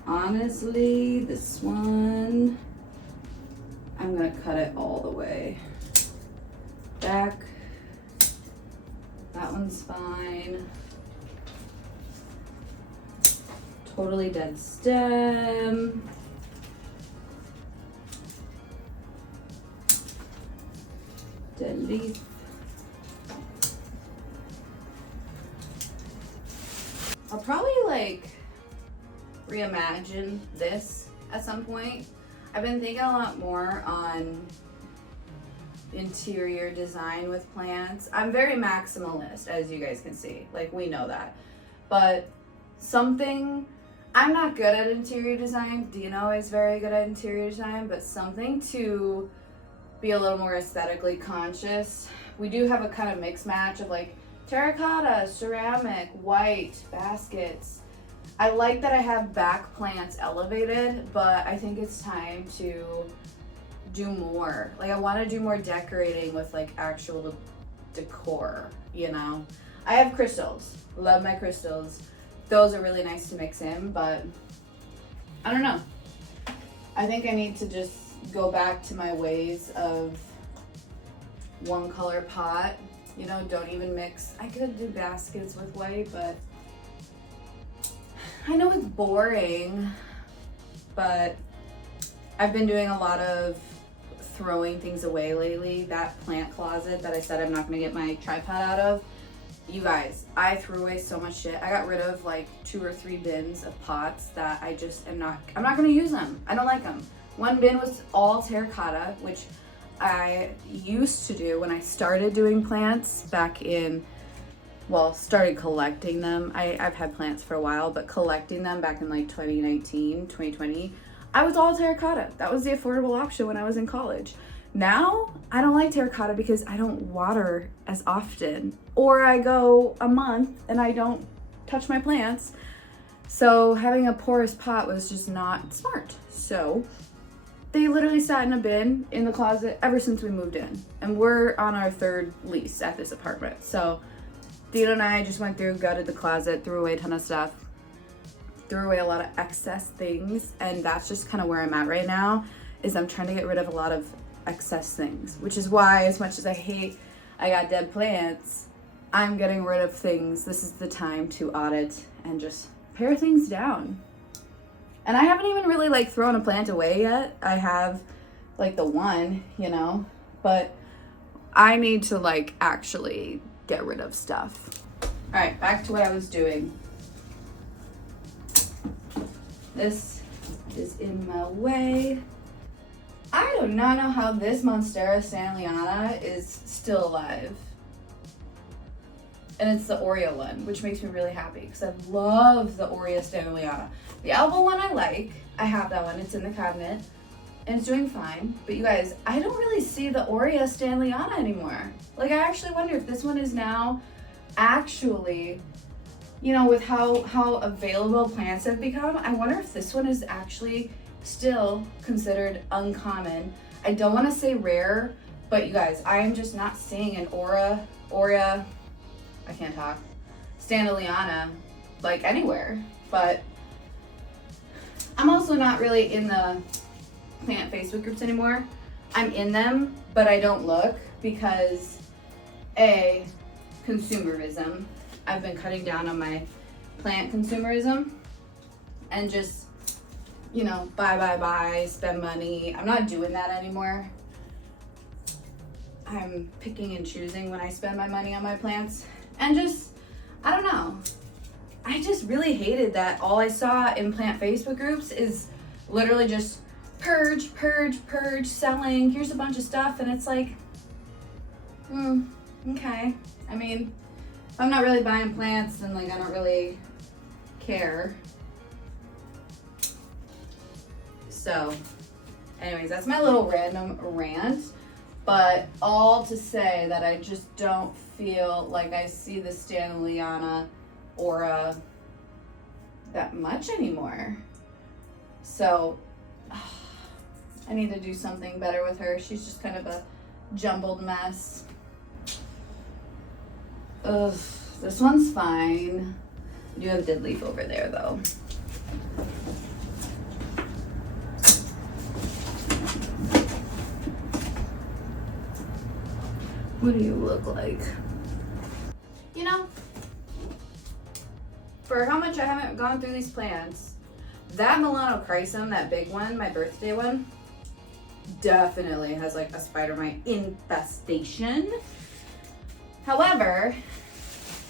Honestly, this one, I'm gonna cut it all the way back. That one's fine. Totally dead stem. Dead leaf. I'll probably like reimagine this at some point. I've been thinking a lot more on interior design with plants. I'm very maximalist, as you guys can see. Like, we know that. But something, I'm not good at interior design. Dino is very good at interior design, but something to be a little more aesthetically conscious. We do have a kind of mix match of like terracotta, ceramic, white, baskets. I like that I have back plants elevated, but I think it's time to do more. Like, I want to do more decorating with like actual decor, you know? I have crystals. Love my crystals. Those are really nice to mix in, but I don't know. I think I need to just go back to my ways of one color pot. You know, don't even mix. I could do baskets with white, but I know it's boring, but I've been doing a lot of throwing things away lately. That plant closet that I said I'm not gonna get my tripod out of, you guys, I threw away so much shit. I got rid of like 2 or 3 bins of pots that I just am not, I'm not gonna use them. I don't like them. One bin was all terracotta, which I used to do when I started doing plants back in, well, started collecting them. I've had plants for a while, but collecting them back in like 2019, 2020, I was all terracotta. That was the affordable option when I was in college. Now, I don't like terracotta because I don't water as often. Or I go a month and I don't touch my plants. So having a porous pot was just not smart. So they literally sat in a bin in the closet ever since we moved in. And we're on our 3rd lease at this apartment. So Dino and I just went through, gutted the closet, threw away a ton of stuff, threw away a lot of excess things. And that's just kind of where I'm at right now, is I'm trying to get rid of a lot of excess things, which is why, as much as I hate I got dead plants, I'm getting rid of things. This is the time to audit and just pare things down. And I haven't even really like thrown a plant away yet. I have like the one, you know, but I need to like actually get rid of stuff. All right, back to what I was doing. This is in my way. I do not know how this Monstera Stanleyana is still alive. And it's the Oreo one, which makes me really happy because I love the Oreo Stanleyana. The Alba one I like. I have that one. It's in the cabinet and it's doing fine. But you guys, I don't really see the Oreo Stanleyana anymore. Like, I actually wonder if this one is now actually, you know, with how available plants have become, I wonder if this one is actually still considered uncommon. I don't want to say rare, but you guys, I am just not seeing an Oreo, I can't talk, Stanleyana like anywhere. But I'm also not really in the plant Facebook groups anymore. I'm in them, but I don't look because A, consumerism. I've been cutting down on my plant consumerism and just, you know, buy, spend money. I'm not doing that anymore. I'm picking and choosing when I spend my money on my plants. And just, I don't know. I just really hated that all I saw in plant Facebook groups is literally just purge, selling. Here's a bunch of stuff. And it's like, okay. I mean, if I'm not really buying plants, then like I don't really care. So, anyways, that's my little random rant. But all to say that I just don't feel like I see the Stanleyana aura that much anymore. So, I need to do something better with her. She's just kind of a jumbled mess. Ugh, this one's fine. I do have a dead leaf over there though. What do you look like? You know, for how much I haven't gone through these plants, that Melanochrysum, that big one, my birthday one, definitely has like a spider mite infestation. However,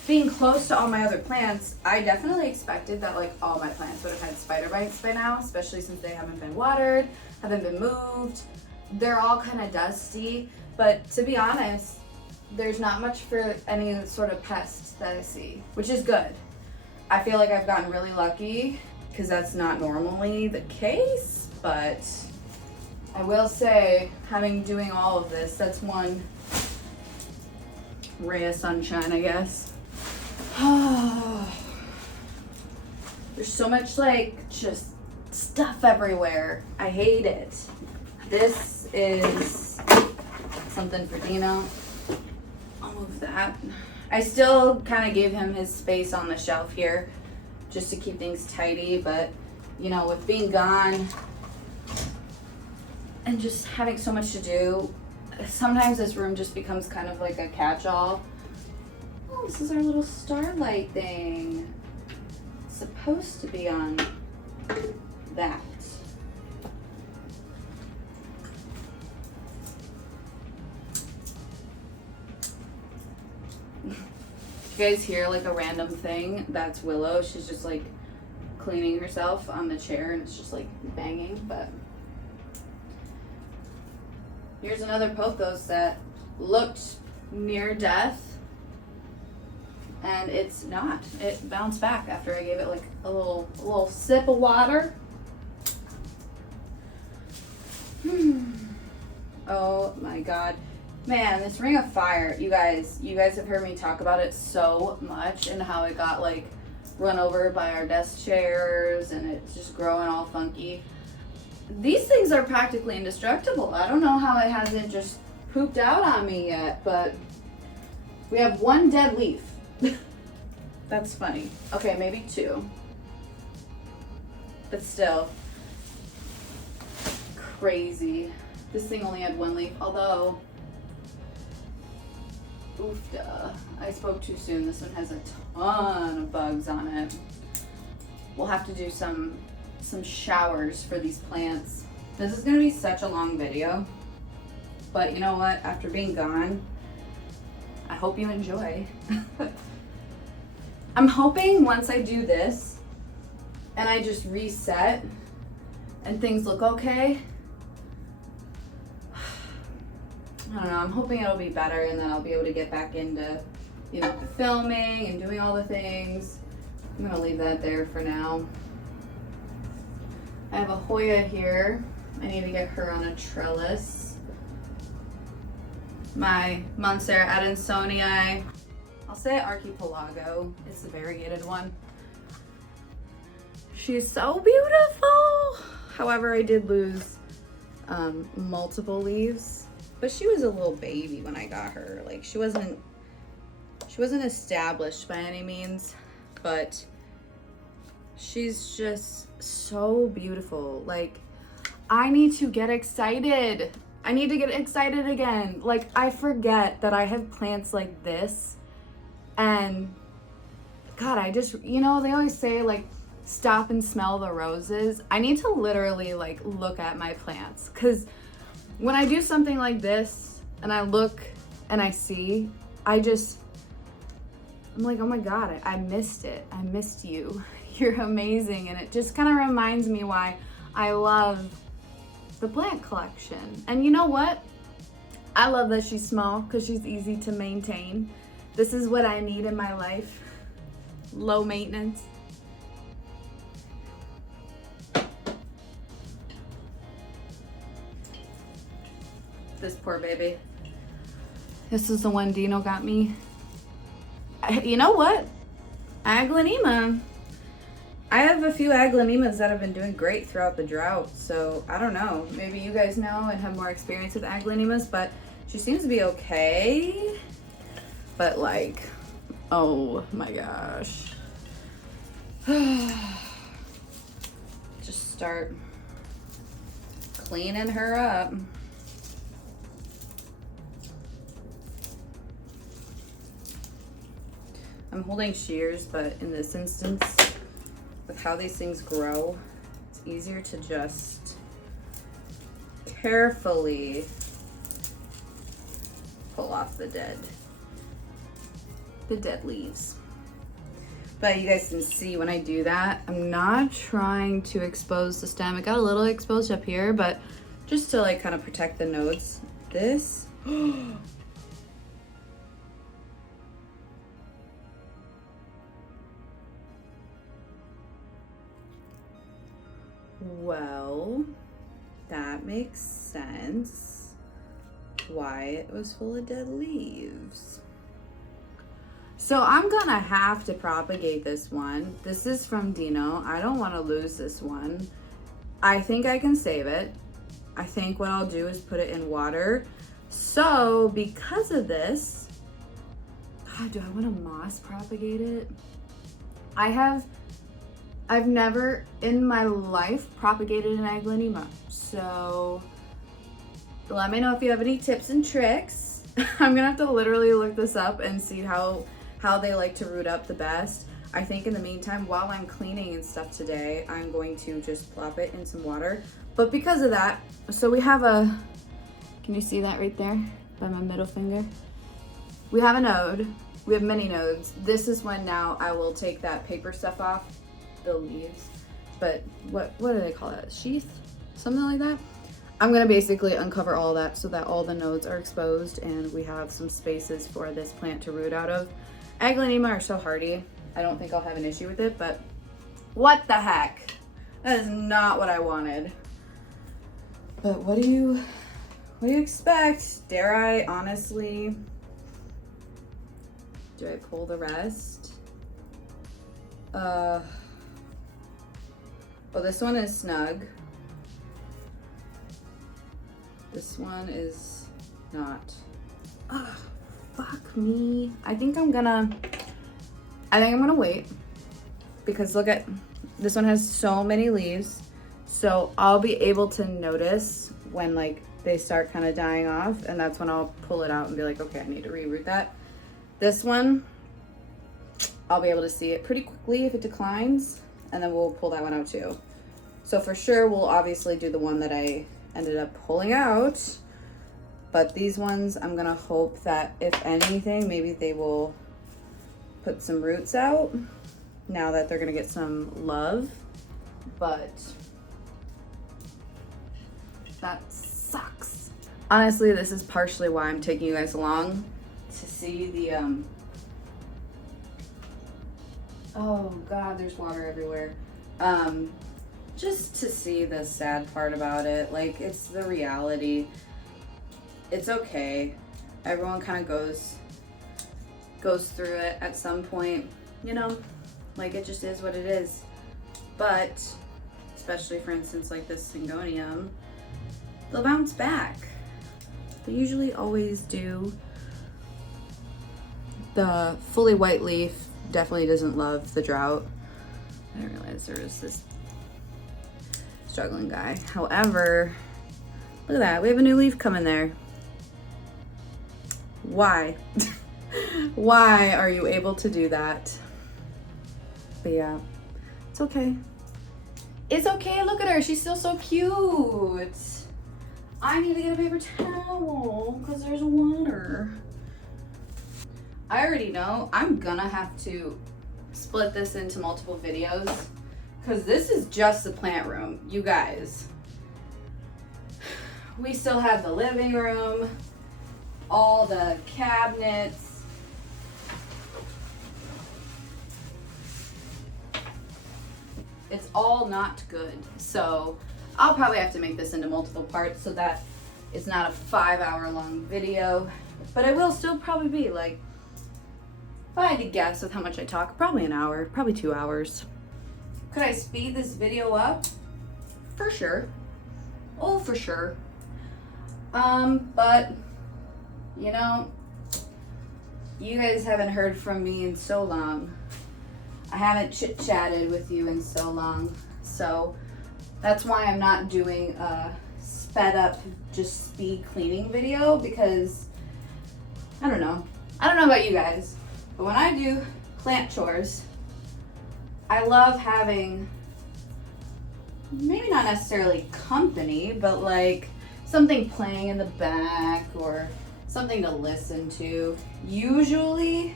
being close to all my other plants, I definitely expected that like all my plants would have had spider bites by now, especially since they haven't been watered, haven't been moved. They're all kind of dusty, but to be honest, there's not much for any sort of pests that I see, which is good. I feel like I've gotten really lucky because that's not normally the case, but I will say, doing all of this, that's one ray of sunshine, I guess. There's so much like just stuff everywhere. I hate it. This is something for Dino. I'll move that. I still kind of gave him his space on the shelf here just to keep things tidy, but you know, with being gone and just having so much to do, sometimes this room just becomes kind of like a catch-all. Oh, this is our little starlight thing. It's supposed to be on that. You guys hear like a random thing? That's Willow. She's just like cleaning herself on the chair and it's just like banging. But here's another pothos that looked near death and it's not. It bounced back after I gave it like a little sip of water. Oh my God. Man, this Ring of Fire, you guys have heard me talk about it so much and how it got like run over by our desk chairs and it's just growing all funky. These things are practically indestructible. I don't know how it hasn't just pooped out on me yet, but we have one dead leaf. That's funny. Okay, maybe two. But still, crazy. This thing only had one leaf, although, oofda, I spoke too soon. This one has a ton of bugs on it. We'll have to do some showers for these plants. This is gonna be such a long video, but you know what? After being gone, I hope you enjoy. I'm hoping once I do this and I just reset and things look okay, I don't know, I'm hoping it'll be better and then I'll be able to get back into, you know, filming and doing all the things. I'm gonna leave that there for now. I have a Hoya here. I need to get her on a trellis. My Monstera Adansonii. I'll say Archipelago. It's the variegated one. She's so beautiful. However, I did lose multiple leaves, but she was a little baby when I got her. Like she wasn't established by any means, but she's just so beautiful. Like, I need to get excited. I need to get excited again. Like, I forget that I have plants like this. And God, I just, you know, they always say like, stop and smell the roses. I need to literally like look at my plants. Cause when I do something like this and I look and I see, I'm like, oh my God, I missed it. I missed you. You're amazing. And it just kind of reminds me why I love the plant collection. And you know what? I love that she's small because she's easy to maintain. This is what I need in my life. Low maintenance. This poor baby. This is the one Dino got me. You know what? Aglaonema. I have a few aglaonemas that have been doing great throughout the drought, so I don't know. Maybe you guys know and have more experience with aglaonemas, but she seems to be okay. But like, oh my gosh. Just start cleaning her up. I'm holding shears, but in this instance, with how these things grow, it's easier to just carefully pull off the dead leaves. But you guys can see when I do that, I'm not trying to expose the stem. It got a little exposed up here, but just to like kind of protect the nodes. This, well, that makes sense why it was full of dead leaves. So I'm gonna have to propagate this one. This is from Dino. I don't want to lose this one. I think I can save it. I think what I'll do is put it in water. So because of this, God, do I want to moss propagate it? I've never in my life propagated an aglaonema. So let me know if you have any tips and tricks. I'm gonna have to literally look this up and see how they like to root up the best. I think in the meantime, while I'm cleaning and stuff today, I'm going to just plop it in some water. But because of that, so we have can you see that right there by my middle finger? We have a node. We have many nodes. This is when now I will take that paper stuff off, the leaves. But what do they call it? Sheath? Something like that? I'm gonna basically uncover all that so that all the nodes are exposed and we have some spaces for this plant to root out of. Aglaonema are so hardy. I don't think I'll have an issue with it, but what the heck? That is not what I wanted. But what do you expect? Dare I honestly, do I pull the rest? Well, this one is snug. This one is not. Ah, fuck me. I think I'm gonna wait, because look at, this one has so many leaves. So I'll be able to notice when like they start kind of dying off, and that's when I'll pull it out and be like, okay, I need to reroot that. This one, I'll be able to see it pretty quickly if it declines, and then we'll pull that one out too. So for sure, we'll obviously do the one that I ended up pulling out, but these ones, I'm gonna hope that if anything, maybe they will put some roots out now that they're gonna get some love. But that sucks. Honestly, this is partially why I'm taking you guys along, to see the oh god, there's water everywhere. Just to see the sad part about it. Like, it's the reality. It's okay. Everyone kind of goes through it at some point, you know, like it just is what it is. But especially, for instance, like this syngonium, they'll bounce back. They usually always do. The fully white leaf definitely doesn't love the drought. I didn't realize there was this struggling guy. However, look at that, we have a new leaf coming there. Why? Why are you able to do that? But yeah, it's okay. It's okay, look at her, she's still so cute. I need to get a paper towel because there's water. I already know I'm gonna have to split this into multiple videos, because this is just the plant room, you guys. We still have the living room, all the cabinets. It's all not good. So I'll probably have to make this into multiple parts so that it's not a 5-hour long video. But I will still probably be like, if I had to guess with how much I talk, probably an hour, probably 2 hours. Could I speed this video up? For sure. Oh, for sure. But, you know, you guys haven't heard from me in so long. I haven't chit-chatted with you in so long. So that's why I'm not doing a sped up, just speed cleaning video, because I don't know. I don't know about you guys, but when I do plant chores, I love having, maybe not necessarily company, but like something playing in the back or something to listen to. Usually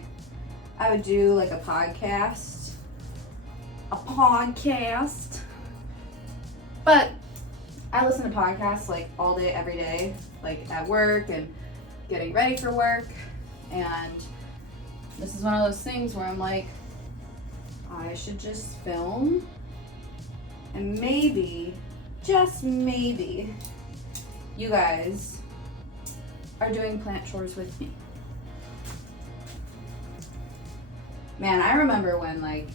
I would do like a podcast. But I listen to podcasts like all day, every day, like at work and getting ready for work. And this is one of those things where I'm like, I should just film, and maybe, just maybe, you guys are doing plant chores with me. Man, I remember when, like,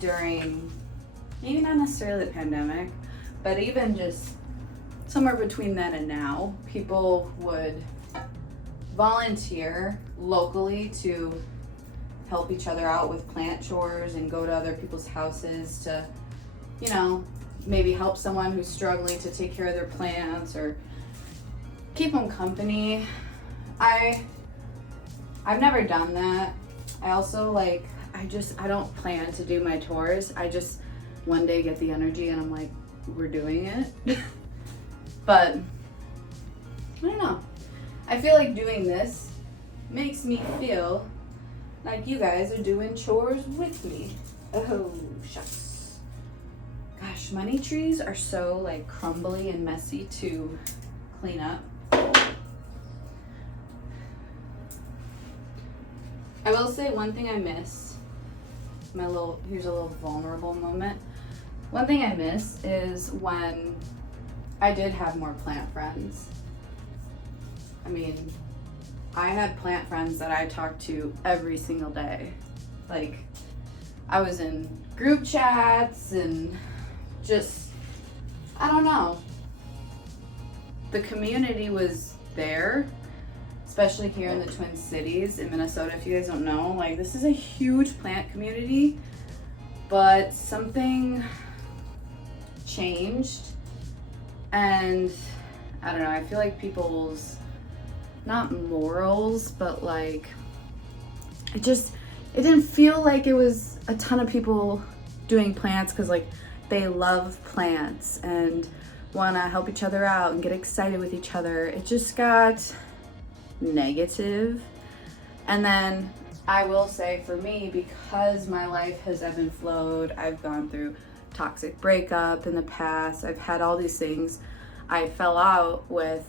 during, maybe not necessarily the pandemic, but even just somewhere between then and now, people would volunteer locally to help each other out with plant chores and go to other people's houses to, you know, maybe help someone who's struggling to take care of their plants or keep them company. I've never done that. I also like, I don't plan to do my chores. I just one day get the energy and I'm like, we're doing it. But I don't know. I feel like doing this makes me feel like you guys are doing chores with me. Oh, shucks. Gosh, money trees are so like crumbly and messy to clean up. I will say one thing I miss. Here's a little vulnerable moment. One thing I miss is when I did have more plant friends. I mean, I had plant friends that I talked to every single day. Like, I was in group chats and just, I don't know. The community was there, especially here in the Twin Cities in Minnesota. If you guys don't know, like, this is a huge plant community, but something changed, and I don't know, I feel like people's, not morals, but like, it didn't feel like it was a ton of people doing plants because like they love plants and want to help each other out and get excited with each other. It just got negative. And then I will say, for me, because my life has ebbed and flowed, I've gone through toxic breakup in the past, I've had all these things, I fell out with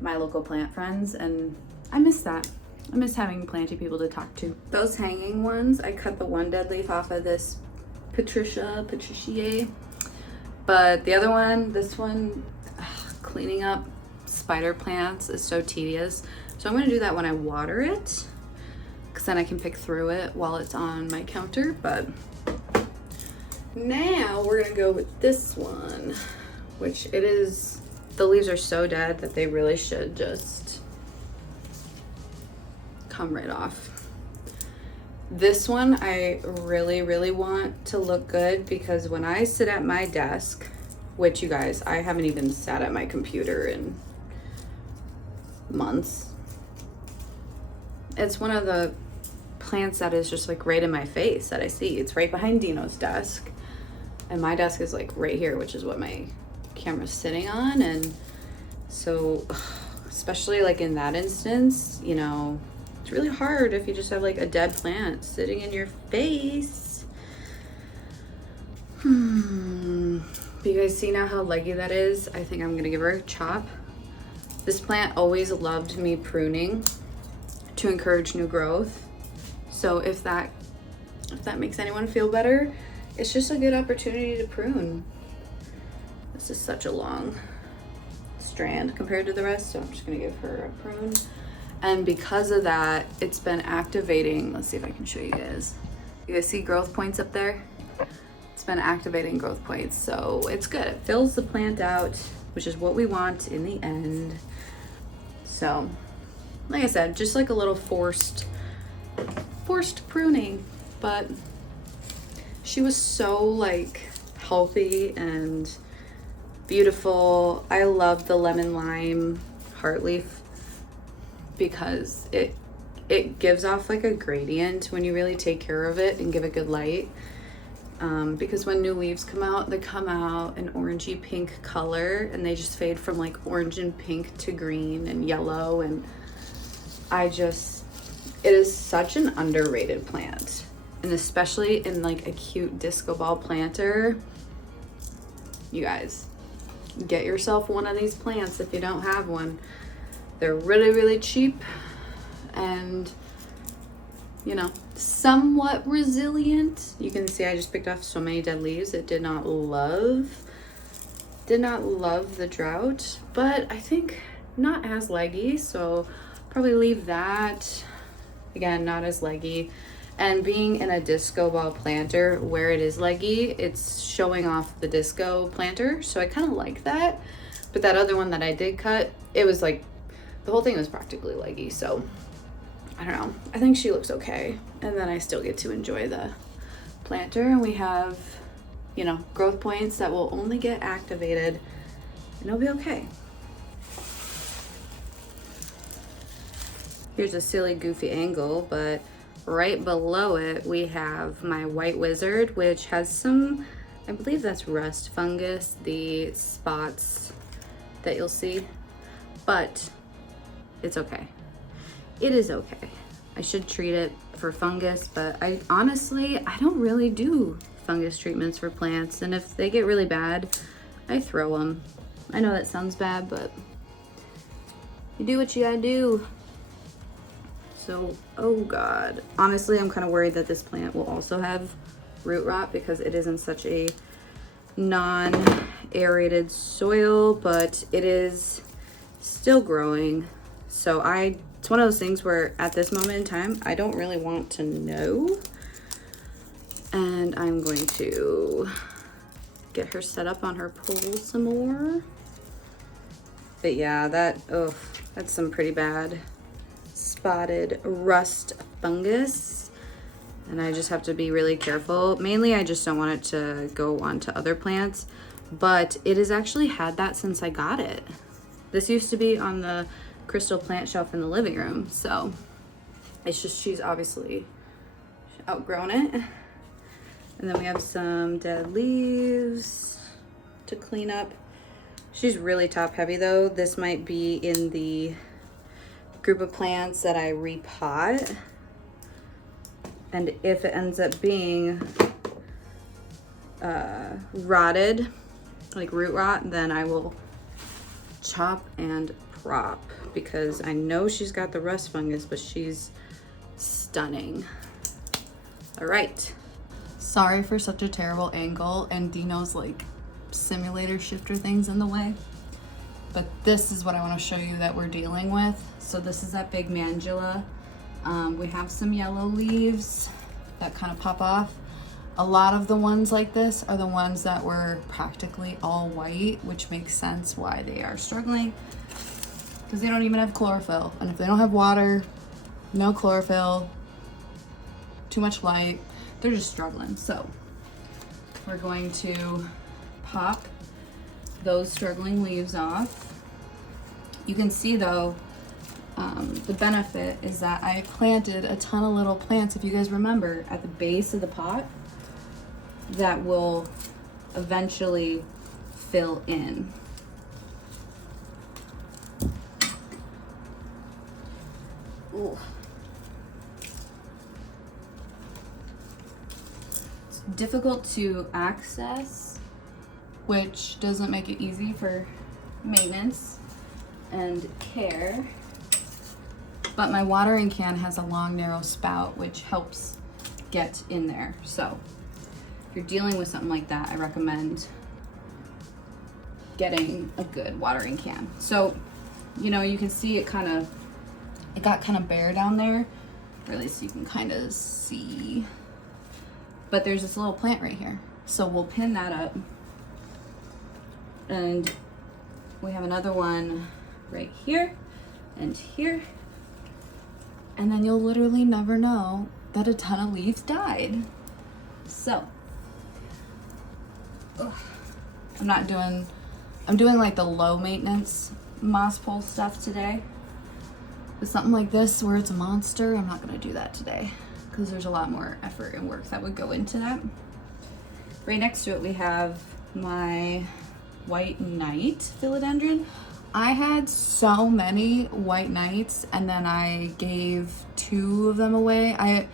my local plant friends, and I miss that. I miss having planty people to talk to. Those hanging ones, I cut the one dead leaf off of this Patriciae, but the other one, this one, cleaning up spider plants is so tedious. So I'm gonna do that when I water it, because then I can pick through it while it's on my counter. But now we're gonna go with this one, which it is, the leaves are so dead that they really should just come right off. This one I really, really want to look good, because when I sit at my desk, which, you guys, I haven't even sat at my computer in months. It's one of the plants that is just like right in my face that I see. It's right behind Dino's desk, and my desk is like right here, which is what my camera's sitting on. And so, especially like in that instance, you know, it's really hard if you just have like a dead plant sitting in your face. But you guys see now how leggy that is? I think I'm gonna give her a chop. This plant always loved me pruning to encourage new growth. So if that makes anyone feel better, it's just a good opportunity to prune. This is such a long strand compared to the rest, so I'm just gonna give her a prune. And because of that, it's been activating. Let's see if I can show you guys. You guys see growth points up there? It's been activating growth points, so it's good. It fills the plant out, which is what we want in the end. So, like I said, just like a little forced pruning, but she was so like healthy and beautiful. I love the lemon lime heartleaf because it gives off like a gradient when you really take care of it and give it good light. Because when new leaves come out, they come out an orangey pink color, and they just fade from like orange and pink to green and yellow. And it is such an underrated plant, and especially in like a cute disco ball planter. You guys, get yourself one of these plants if you don't have one. They're really, really cheap, and you know, somewhat resilient. You can see I just picked off so many dead leaves. It did not love the drought, but I think not as leggy, so probably leave that. Again, not as leggy. And being in a disco ball planter where it is leggy, it's showing off the disco planter, so I kind of like that. But that other one that I did cut, it was like, the whole thing was practically leggy, so I don't know. I think she looks okay. And then I still get to enjoy the planter, and we have, you know, growth points that will only get activated, and it'll be okay. Here's a silly goofy angle, but right below it we have my white wizard, which has some, I believe that's rust fungus, the spots that you'll see, but it's okay. It is okay. I should treat it for fungus, but I don't really do fungus treatments for plants, and if they get really bad, I throw them. I know that sounds bad, but you do what you gotta do. So, oh God. Honestly, I'm kind of worried that this plant will also have root rot because it is in such a aerated soil, but it is still growing. So it's one of those things where at this moment in time, I don't really want to know. And I'm going to get her set up on her pole some more. But yeah, that's some pretty bad spotted rust fungus. And I just have to be really careful. Mainly, I just don't want it to go on to other plants, but it has actually had that since I got it. This used to be on the crystal plant shelf in the living room. So it's just, she's obviously outgrown it. And then we have some dead leaves to clean up. She's really top heavy though. This might be in the group of plants that I repot. And if it ends up being rotted, like root rot, then I will chop and prop, because I know she's got the rust fungus, but she's stunning. All right. Sorry for such a terrible angle and Dino's like simulator shifter things in the way. But this is what I want to show you that we're dealing with. So this is that big mandula. We have some yellow leaves that kind of pop off. A lot of the ones like this are the ones that were practically all white, which makes sense why they are struggling, because they don't even have chlorophyll. And if they don't have water, no chlorophyll, too much light, they're just struggling. So we're going to pop those struggling leaves off. You can see though, the benefit is that I planted a ton of little plants, if you guys remember, at the base of the pot that will eventually fill in. Ooh. It's difficult to access, which doesn't make it easy for maintenance and care. But my watering can has a long, narrow spout, which helps get in there. So if you're dealing with something like that, I recommend getting a good watering can. So, you know, you can see it got kind of bare down there, or at least you can kind of see. But there's this little plant right here. So we'll pin that up. And we have another one right here and here. And then you'll literally never know that a ton of leaves died. So, I'm doing like the low maintenance moss pole stuff today. But something like this where it's a monster, I'm not gonna do that today, because there's a lot more effort and work that would go into that. Right next to it, we have my white knight philodendron. I had so many white knights, and then I gave 2 of them away. I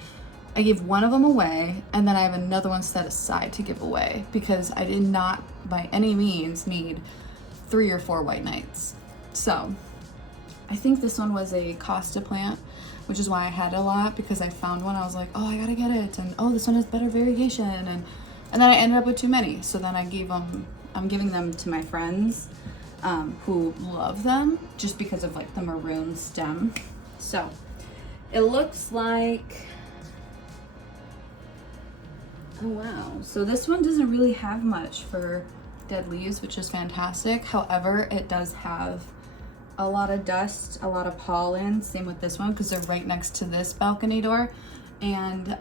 gave 1 of them away, and then I have another one set aside to give away, because I did not by any means need 3 or 4 white knights. So I think this one was a Costa plant, which is why I had a lot, because I found one, I was like, oh, I gotta get it, and oh, this one has better variegation, and then I ended up with too many. So then I'm giving them to my friends who love them, just because of like the maroon stem. So it looks like, oh wow, so this one doesn't really have much for dead leaves, which is fantastic. However, it does have a lot of dust, a lot of pollen. Same with this one, because they're right next to this balcony door, and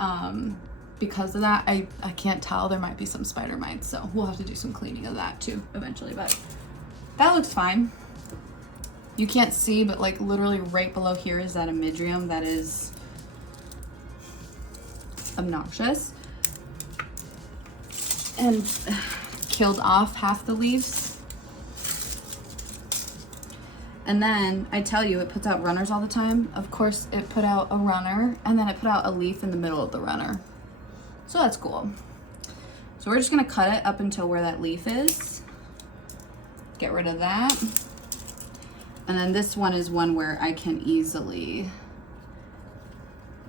because of that, I can't tell. There might be some spider mites, so we'll have to do some cleaning of that too eventually, but that looks fine. You can't see, but like literally right below here is that amidrium that is obnoxious and killed off half the leaves. And then I tell you, it puts out runners all the time. Of course, it put out a runner, and then it put out a leaf in the middle of the runner. So that's cool. So we're just gonna cut it up until where that leaf is. Get rid of that. And then this one is one where I can easily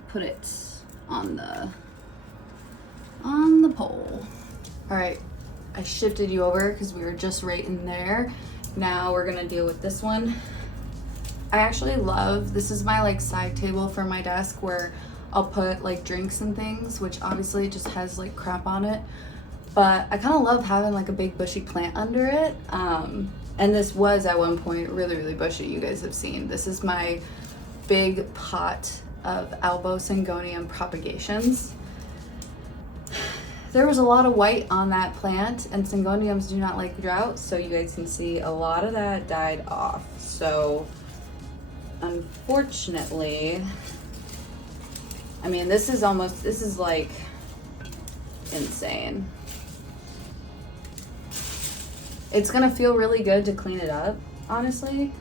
put it on the pole. All right, I I shifted you over because we were just right in there. Now we're gonna deal with this one. I actually love, this is my like side table for my desk where I'll put like drinks and things, which obviously just has like crap on it. But I kind of love having like a big bushy plant under it. And this was at one point really, really bushy, you guys have seen. This is my big pot of elbow syngonium propagations. There was a lot of white on that plant, and syngoniums do not like drought, so you guys can see a lot of that died off. So unfortunately, I mean, this is like insane. It's gonna feel really good to clean it up, honestly,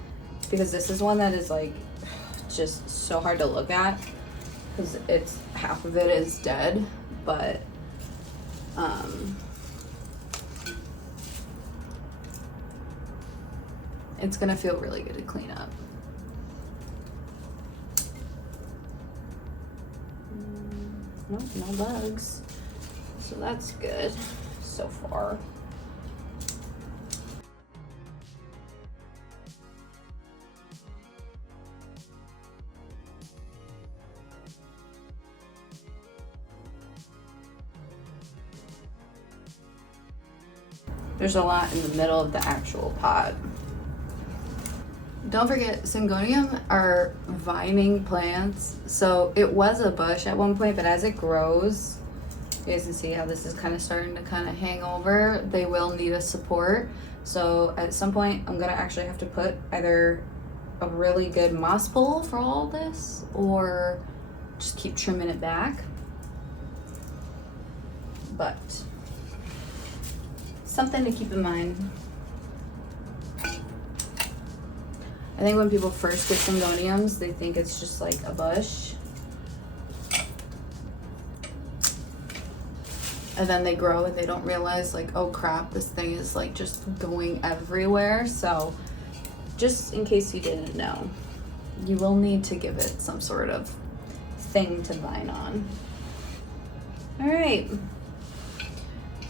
because this is one that is like just so hard to look at because it's half of it is dead, but it's gonna feel really good to clean up. Nope, no bugs, so that's good so far. There's a lot in the middle of the actual pot. Don't forget, syngonium are vining plants. So it was a bush at one point, but as it grows, you guys can see how this is kind of starting to kind of hang over. They will need a support. So at some point, I'm gonna actually have to put either a really good moss pole for all of this, or just keep trimming it back. But something to keep in mind. I think when people first get syngoniums, they think it's just like a bush. And then they grow and they don't realize like, oh crap, this thing is like just going everywhere. So just in case you didn't know, you will need to give it some sort of thing to vine on. All right.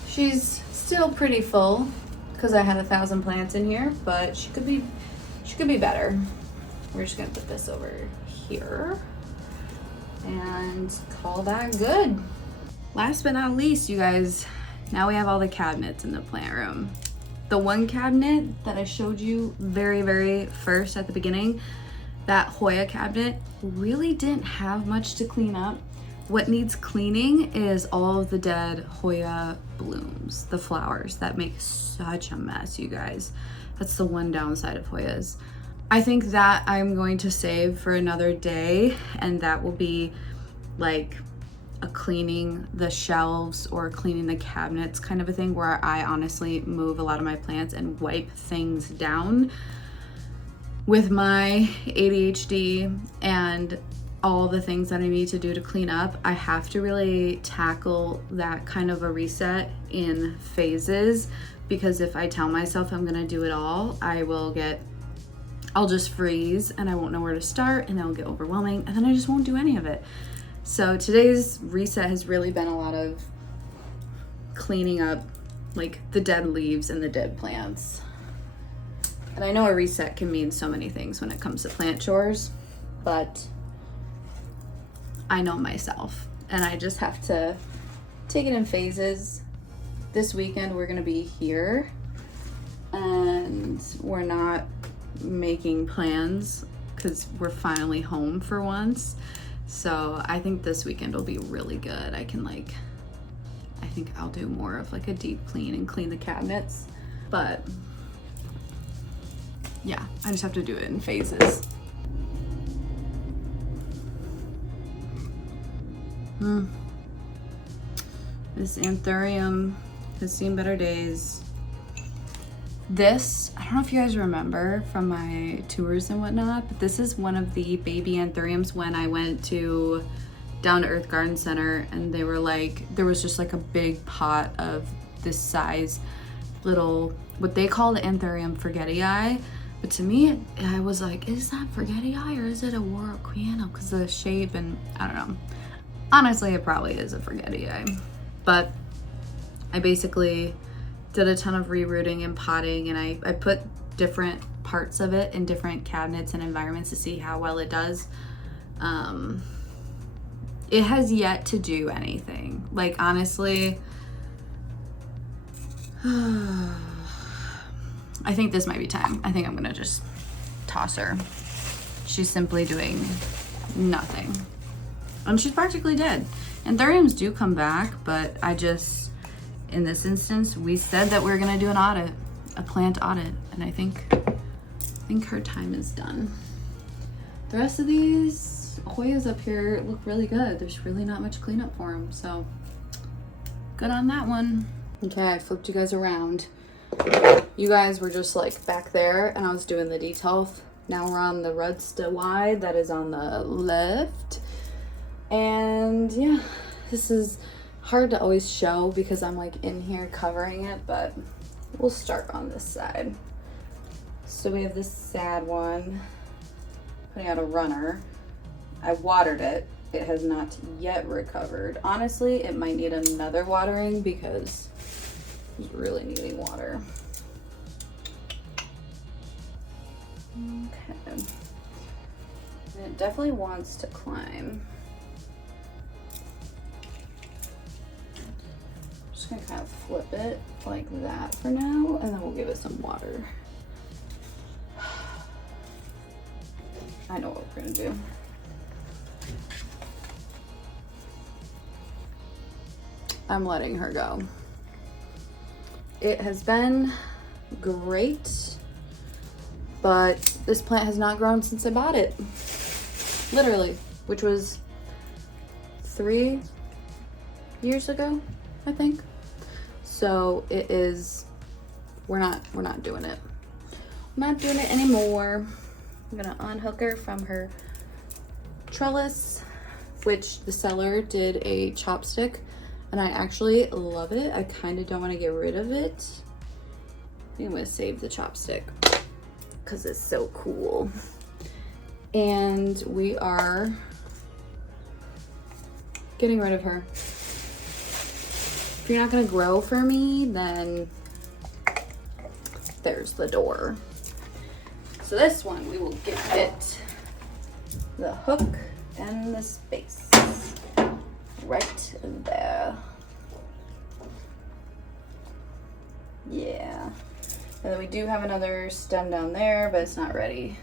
She's still pretty full because I had 1,000 plants in here, but she could be better. We're just gonna put this over here and call that good. Last but not least, you guys, now we have all the cabinets in the plant room. The one cabinet that I showed you very, very first at the beginning, that Hoya cabinet, really didn't have much to clean up. What needs cleaning is all of the dead Hoya blooms, the flowers that make such a mess, you guys. That's the one downside of Hoyas. I think that I'm going to save for another day, and that will be like a cleaning the shelves or cleaning the cabinets kind of a thing, where I honestly move a lot of my plants and wipe things down. With my ADHD and all the things that I need to do to clean up, I have to really tackle that kind of a reset in phases, because if I tell myself I'm gonna do it all, I'll just freeze and I won't know where to start, and it'll get overwhelming, and then I just won't do any of it. So today's reset has really been a lot of cleaning up like the dead leaves and the dead plants. And I know a reset can mean so many things when it comes to plant chores, but I know myself, and I just have to take it in phases. This weekend we're gonna be here, and we're not making plans because we're finally home for once. So I think this weekend will be really good. I think I'll do more of like a deep clean and clean the cabinets. But yeah, I just have to do it in phases. This anthurium has seen better days. This, I don't know if you guys remember from my tours and whatnot, but this is one of the baby anthuriums when I went to Down to Earth Garden Center, and they were like, there was just like a big pot of this size, little, what they call the anthurium forgetii. But to me, I was like, is that forgetii or is it a warocqueanum? Because of the shape, and I don't know. Honestly, it probably is a forgetii. But I basically did a ton of rerooting and potting, and I put different parts of it in different cabinets and environments to see how well it does. It has yet to do anything. Like, honestly, I think this might be time. I think I'm gonna just toss her. She's simply doing nothing. And she's practically dead. Anthuriums do come back, but I just, in this instance, we said that we were gonna do an audit, a plant audit, and I think her time is done. The rest of these Hoyas up here look really good. There's really not much cleanup for them, so good on that one. Okay, I flipped you guys around. You guys were just like back there, and I was doing the detail. Now we're on the Rudsta wide that is on the left. And yeah, this is hard to always show because I'm like in here covering it, but we'll start on this side. So we have this sad one, putting out a runner. I watered it. It has not yet recovered. Honestly, it might need another watering because it's really needing water. Okay. And it definitely wants to climb. I'm just gonna kind of flip it like that for now, and then we'll give it some water. I know what we're gonna do. I'm letting her go. It has been great, but this plant has not grown since I bought it. Literally, which was 3 years ago, I think. So it is, we're not doing it. I'm not doing it anymore. I'm gonna unhook her from her trellis, which the seller did a chopstick, and I actually love it. I kind of don't want to get rid of it. I think I'm gonna save the chopstick because it's so cool. And we are getting rid of her. If you're not gonna grow for me, then there's the door. So this one, we will give it the hook and the space right there. Yeah. And then we do have another stem down there, but it's not ready.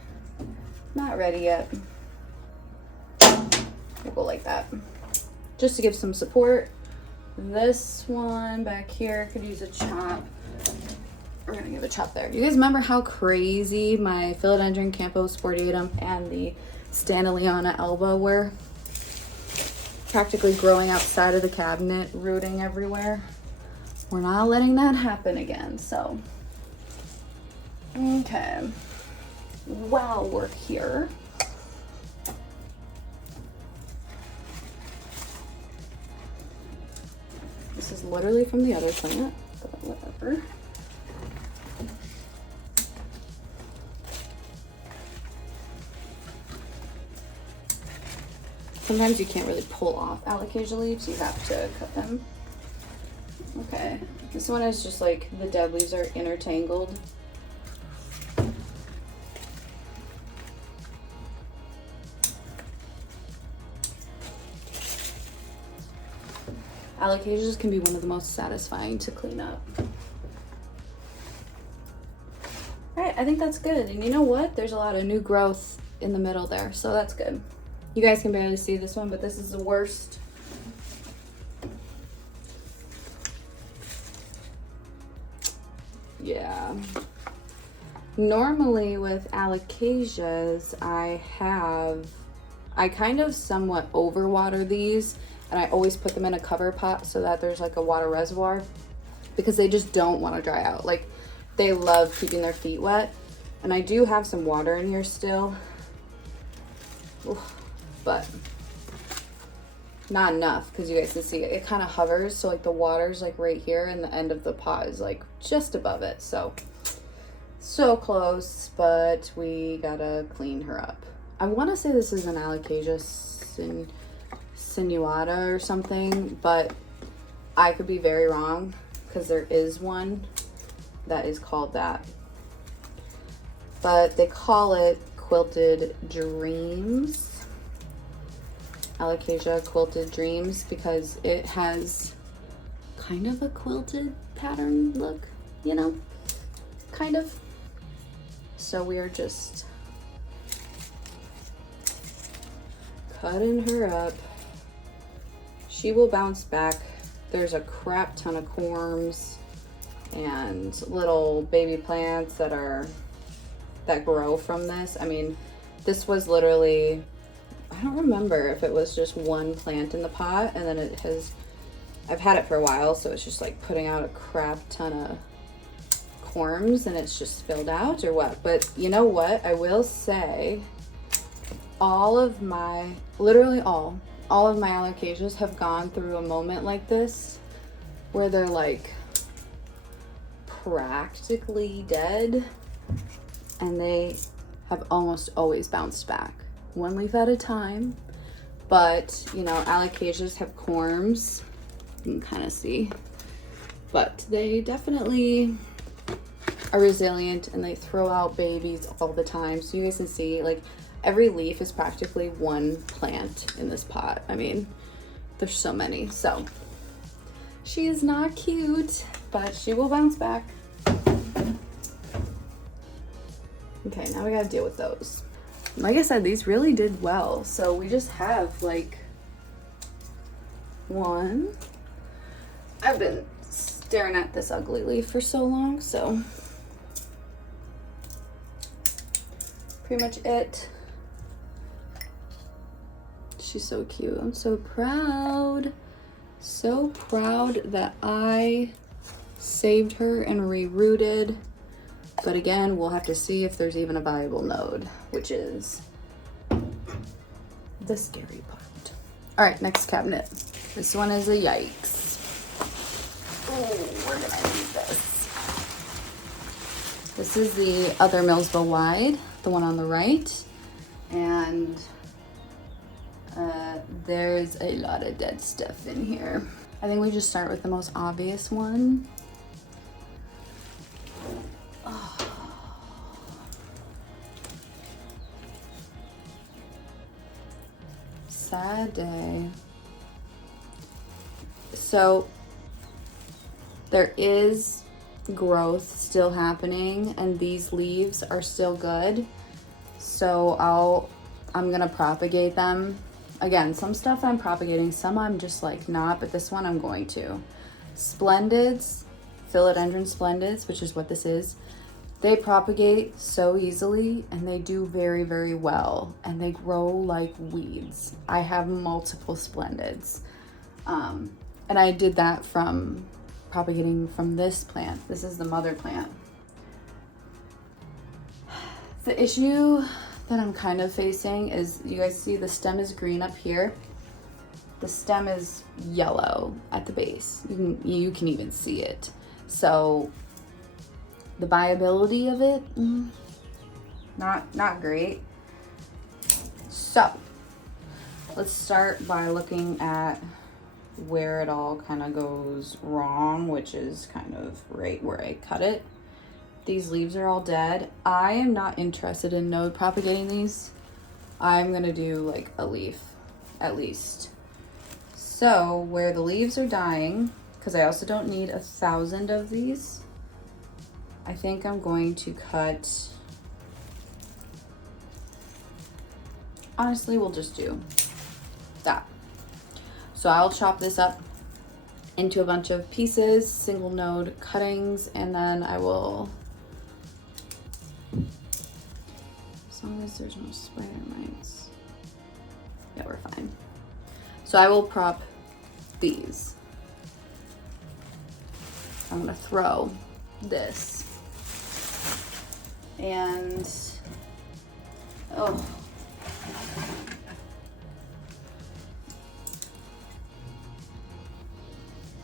Not ready yet. We'll go like that, just to give some support. This one back here could use a chop. We're gonna give a chop there. You guys remember how crazy my Philodendron Campo sportatum and the Stanleyana alba were? Practically growing outside of the cabinet, rooting everywhere. We're not letting that happen again, so. Okay. While we're here, this is literally from the other plant, but whatever. Sometimes you can't really pull off alocasia leaves, you have to cut them. Okay, this one is just like the dead leaves are intertangled. Alocasias can be one of the most satisfying to clean up. All right, I think that's good. And you know what? There's a lot of new growth in the middle there, so that's good. You guys can barely see this one, but this is the worst. Yeah. Normally with alocasias, I kind of somewhat overwater these, and I always put them in a cover pot so that there's like a water reservoir, because they just don't want to dry out. Like, they love keeping their feet wet, and I do have some water in here still. Oof. But not enough, because you guys can see it kind of hovers, so like the water's like right here, and the end of the pot is like just above it. So close, but we gotta clean her up. I want to say this is an alocasia sinuata or something, but I could be very wrong because there is one that is called that. But they call it Quilted Dreams. Alocasia Quilted Dreams, because it has kind of a quilted pattern look, you know, kind of. So we are just cutting her up. She will bounce back. There's a crap ton of corms and little baby plants that grow from this. I mean, this was literally, I don't remember if it was just one plant in the pot, and then I've had it for a while, so it's just like putting out a crap ton of corms and it's just spilled out or what. But you know what? I will say literally all of my alocasias have gone through a moment like this where they're like practically dead, and they have almost always bounced back, one leaf at a time. But you know, alocasias have corms, you can kind of see, but they definitely are resilient and they throw out babies all the time. So you guys can see, like, every leaf is practically one plant in this pot. I mean, there's so many. So she is not cute, but she will bounce back. Okay, now we gotta deal with those. Like I said, these really did well. So we just have like one. I've been staring at this ugly leaf for so long, so pretty much it. She's so cute. I'm so proud. So proud that I saved her and rerooted. But again, we'll have to see if there's even a viable node, which is the scary part. All right, next cabinet. This one is a yikes. Oh, we're gonna need this. This is the other Millsville Wide, the one on the right. And there's a lot of dead stuff in here. I think we just start with the most obvious one. Oh. Sad day. So there is growth still happening and these leaves are still good. So I'm gonna propagate them. Again, some stuff I'm propagating, some I'm just like not, but this one I'm going to. Splendids, philodendron splendids, which is what this is, they propagate so easily and they do very, very well, and they grow like weeds. I have multiple splendids. And I did that from propagating from this plant. This is the mother plant. The issue that I'm kind of facing is, you guys see the stem is green up here. The stem is yellow at the base. You can even see it. So the viability of it, not great. So let's start by looking at where it all kind of goes wrong, which is kind of right where I cut it. These leaves are all dead. I am not interested in node propagating these. I'm gonna do like a leaf at least. So where the leaves are dying, because I also don't need 1,000 of these, I think I'm going to cut, honestly, we'll just do that. So I'll chop this up into a bunch of pieces, single node cuttings, and then I will, as long as there's no spider mites, yeah, we're fine. So I will prop these. I'm gonna throw this. And, oh.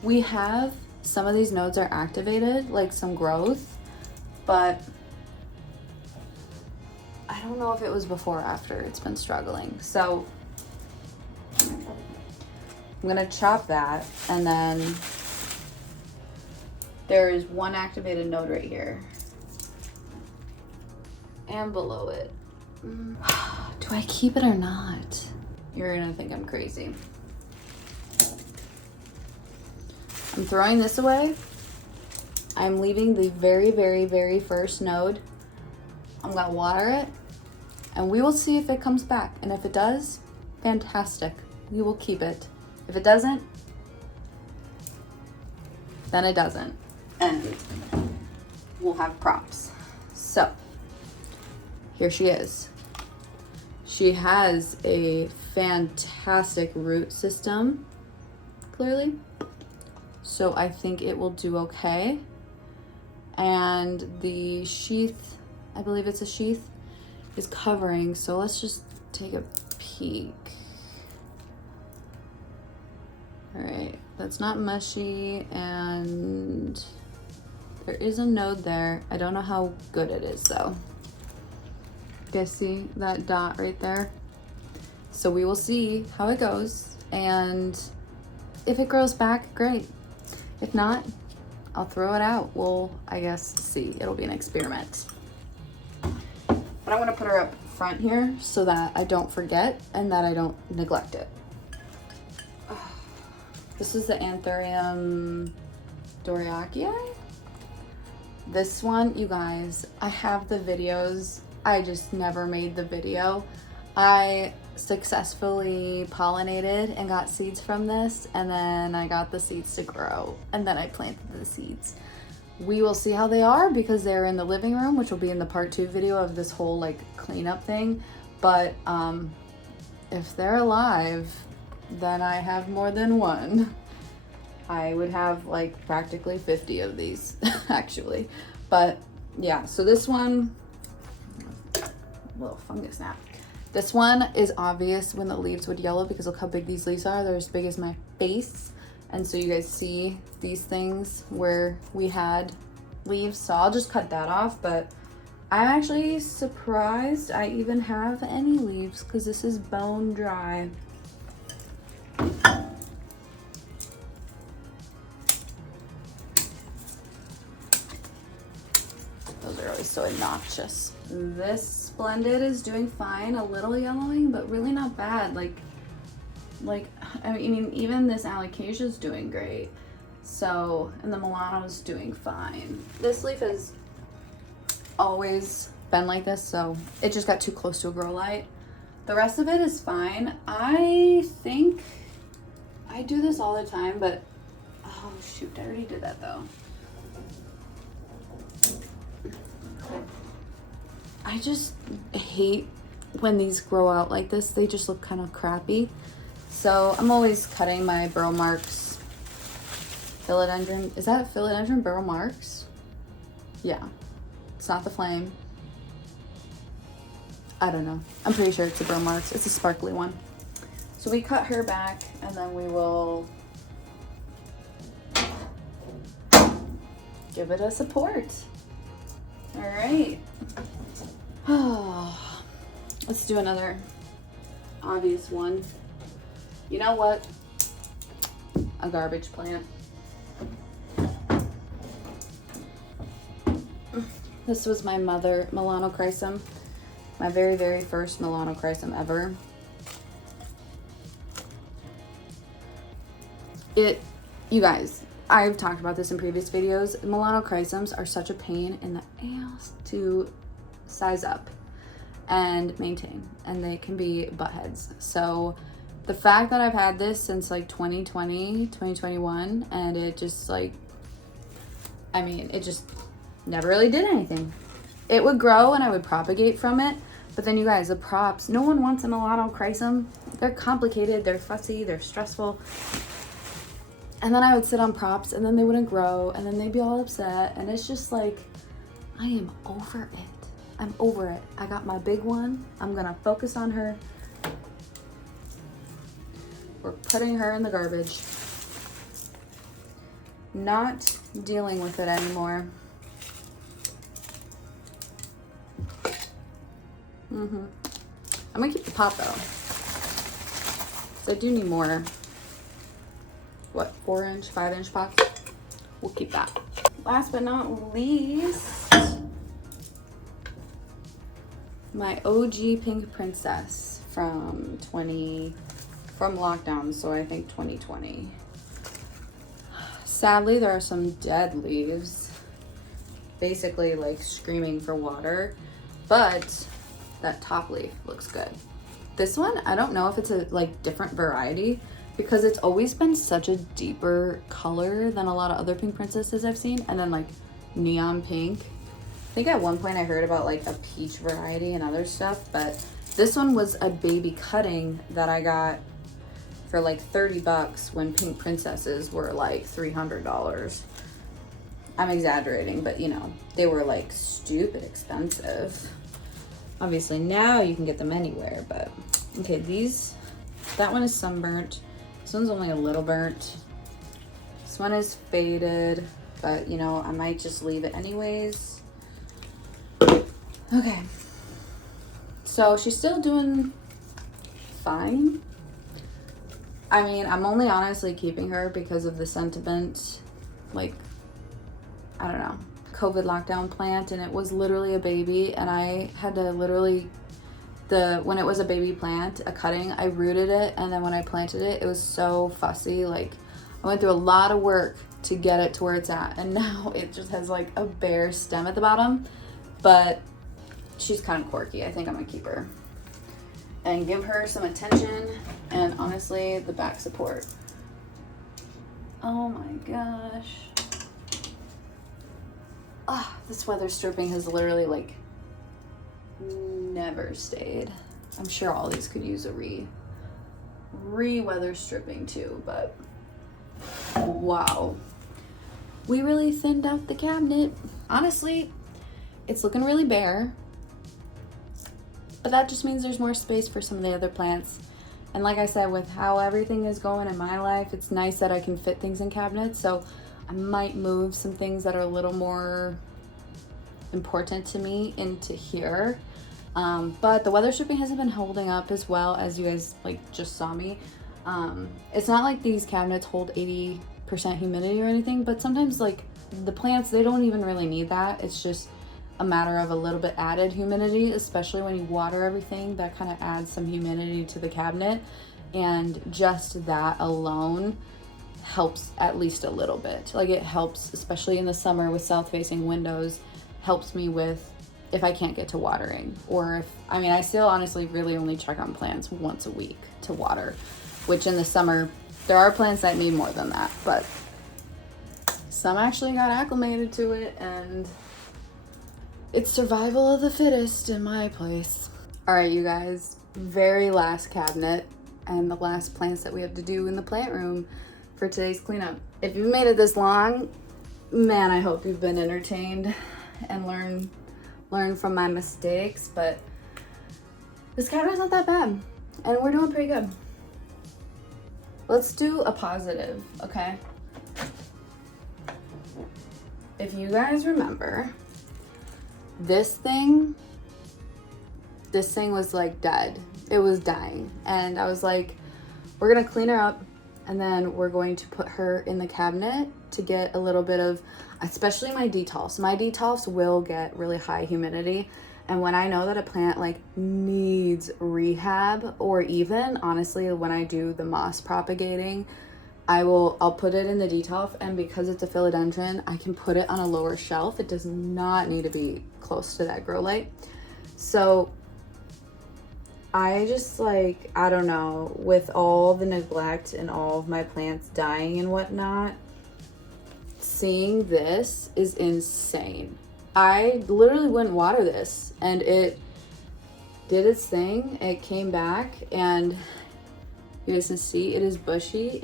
We have, some of these nodes are activated, like some growth, but I don't know if it was before or after. It's been struggling. So I'm gonna chop that, and then There is one activated node right here. And below it. Do I keep it or not? You're gonna think I'm crazy. I'm throwing this away. I'm leaving the very, very, very first node. I'm gonna water it and we will see if it comes back. And if it does, fantastic. We will keep it. If it doesn't, then it doesn't. And we'll have props. So here she is. She has a fantastic root system, clearly. So I think it will do okay. And the sheath, I believe it's a sheath, is covering. So let's just take a peek. All right, that's not mushy, and there is a node there. I don't know how good it is though. You guys see that dot right there? So we will see how it goes, and if it grows back, great. If not, I'll throw it out. We'll, I guess, see. It'll be an experiment. But I'm gonna put her up front here so that I don't forget and that I don't neglect it. This is the Anthurium Doriaceae. This one, you guys, I have the videos. I just never made the video. I successfully pollinated and got seeds from this, and then I got the seeds to grow, and then I planted the seeds. We will see how they are because they're in the living room, which will be in the part 2 video of this whole like cleanup thing. But if they're alive, then I have more than one. I would have like practically 50 of these actually. But yeah, so this one, little fungus gnat. This one is obvious when the leaves would yellow because look how big these leaves are. They're as big as my face. And so you guys see these things where we had leaves. So I'll just cut that off, but I'm actually surprised I even have any leaves because this is bone dry. Those are always so obnoxious. This Splendid is doing fine, a little yellowing, but really not bad. Like I mean, even this alocasia is doing great. So, and the Milano's doing fine. This leaf has always been like this, so it just got too close to a grow light. The rest of it is fine. I think I do this all the time, but oh shoot, I already did that though. I just hate when these grow out like this. They just look kind of crappy. So I'm always cutting my burrow marks. Philodendron, is that philodendron burrow marks? Yeah, it's not the flame. I don't know. I'm pretty sure it's a burrow marks. It's a sparkly one. So we cut her back and then we will give it a support. All right. Let's do another obvious one. You know what? A garbage plant. This was my mother, Melanochrysum. My very, very first Melanochrysum ever. You guys, I've talked about this in previous videos. Melanochrysums are such a pain in the ass to size up and maintain, and they can be butt heads. So the fact that I've had this since like 2020, 2021, and it just like, I mean, it just never really did anything. It would grow and I would propagate from it, but then you guys, the props, no one wants a Melanochrysum. They're complicated, they're fussy, they're stressful. And then I would sit on props and then they wouldn't grow and then they'd be all upset. And it's just like, I am over it. I'm over it. I got my big one. I'm gonna focus on her. We're putting her in the garbage. Not dealing with it anymore. I'm gonna keep the pot though. So I do need more. What, 4-inch, 5-inch pots? We'll keep that. last but not least, my OG Pink Princess from lockdown, so I think 2020. Sadly, there are some dead leaves, basically like screaming for water, but that top leaf looks good. This one, I don't know if it's a like different variety because it's always been such a deeper color than a lot of other pink princesses I've seen, and then like neon pink. I think at one point I heard about like a peach variety and other stuff, but this one was a baby cutting that I got for like 30 bucks when pink princesses were like $300. I'm exaggerating, but you know, they were like stupid expensive. Obviously now you can get them anywhere, but okay, that one is sunburnt. This one's only a little burnt. This one is faded, but you know, I might just leave it anyways. Okay, so she's still doing fine. I mean, I'm only honestly keeping her because of the sentiment, like, I don't know, COVID lockdown plant, and it was literally a baby, and I had to literally, when it was a baby plant, a cutting, I rooted it, and then when I planted it, it was so fussy. Like, I went through a lot of work to get it to where it's at, and now it just has like a bare stem at the bottom, but she's kind of quirky. I think I'm gonna keep her and give her some attention, and honestly, the back support. Oh my gosh. Ah, this weather stripping has literally like never stayed. I'm sure all these could use a re-weather stripping too, but wow. We really thinned out the cabinet. Honestly, it's looking really bare, but that just means there's more space for some of the other plants. And like I said, with how everything is going in my life, it's nice that I can fit things in cabinets. So I might move some things that are a little more important to me into here. But the weather stripping hasn't been holding up as well as you guys like just saw me. It's not like these cabinets hold 80% humidity or anything, but sometimes like the plants, they don't even really need that. It's just a matter of a little bit added humidity, especially when you water everything. That kind of adds some humidity to the cabinet, and just that alone helps at least a little bit. Like, it helps, especially in the summer with south facing windows, helps me with if I can't get to watering, or if, I mean, I still honestly really only check on plants once a week to water, which in the summer there are plants that need more than that, but some actually got acclimated to it, and it's survival of the fittest in my place. All right, you guys, very last cabinet and the last plants that we have to do in the plant room for today's cleanup. If you've made it this long, man, I hope you've been entertained and learn from my mistakes, but this cabinet's not that bad and we're doing pretty good. Let's do a positive, okay? If you guys remember, this thing was like dead. It was dying. And I was like, we're gonna clean her up and then we're going to put her in the cabinet to get a little bit of, especially my detolfs. My detolfs will get really high humidity. And when I know that a plant like needs rehab, or even honestly, when I do the moss propagating, I'll put it in the detolf, and because it's a philodendron, I can put it on a lower shelf. It does not need to be close to that grow light. So I just like, I don't know, with all the neglect and all of my plants dying and whatnot, seeing this is insane. I literally wouldn't water this, and it did its thing. It came back, and you guys can see it is bushy.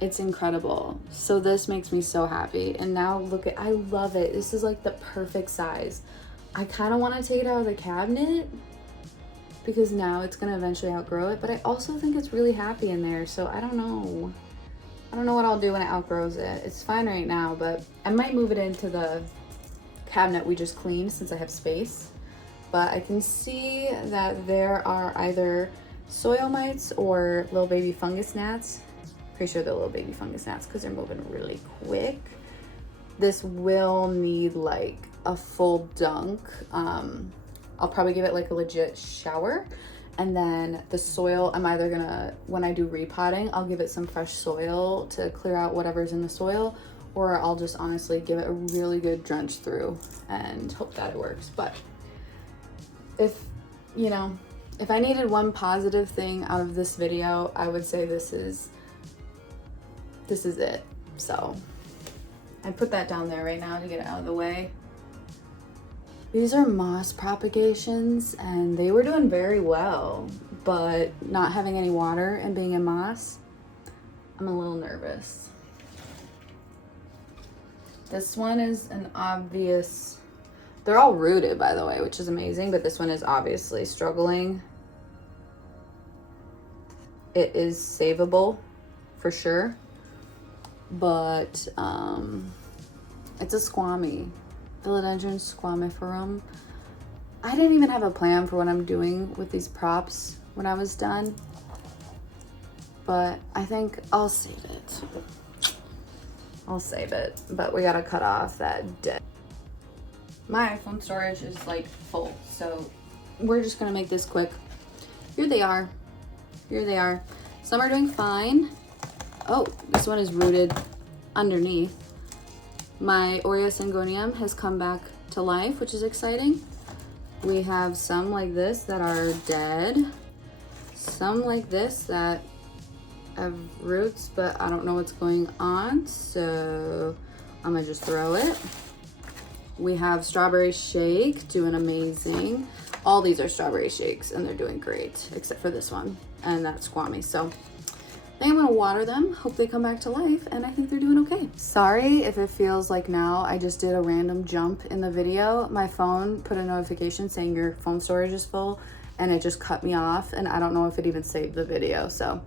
It's incredible. So this makes me so happy. And now look at, I love it. This is like the perfect size. I kind of want to take it out of the cabinet because now it's going to eventually outgrow it, but I also think it's really happy in there. So I don't know. I don't know what I'll do when it outgrows it. It's fine right now, but I might move it into the cabinet we just cleaned since I have space. But I can see that there are either soil mites or little baby fungus gnats Pretty sure they're little baby fungus gnats because they're moving really quick. This will need like a full dunk. I'll probably give it like a legit shower. And then the soil, I'm either gonna, when I do repotting, I'll give it some fresh soil to clear out whatever's in the soil, or I'll just honestly give it a really good drench through and hope that it works. But if, you know, if I needed one positive thing out of this video, I would say this is it. So I put that down there right now to get it out of the way. These are moss propagations and they were doing very well, but not having any water and being in moss, I'm a little nervous. This one is an obvious, they're all rooted by the way, which is amazing, but this one is obviously struggling. It is savable for sure, but it's a squammy. Philodendron squamiferum. I didn't even have a plan for what I'm doing with these props when I was done, but I think I'll save it. I'll save it, but we gotta cut off that dead. My iPhone storage is like full, so we're just gonna make this quick. Here they are. Here they are. Some are doing fine. Oh, this one is rooted underneath. My Aurea syngonium has come back to life, which is exciting. We have some like this that are dead. Some like this that have roots, but I don't know what's going on, so I'm gonna just throw it. We have Strawberry Shake doing amazing. All these are Strawberry Shakes and they're doing great, except for this one, and that's squammy. So I think I'm gonna water them, hope they come back to life, and I think they're doing okay. Sorry if it feels like now I just did a random jump in the video. My phone put a notification saying your phone storage is full, and it just cut me off, and I don't know if it even saved the video, so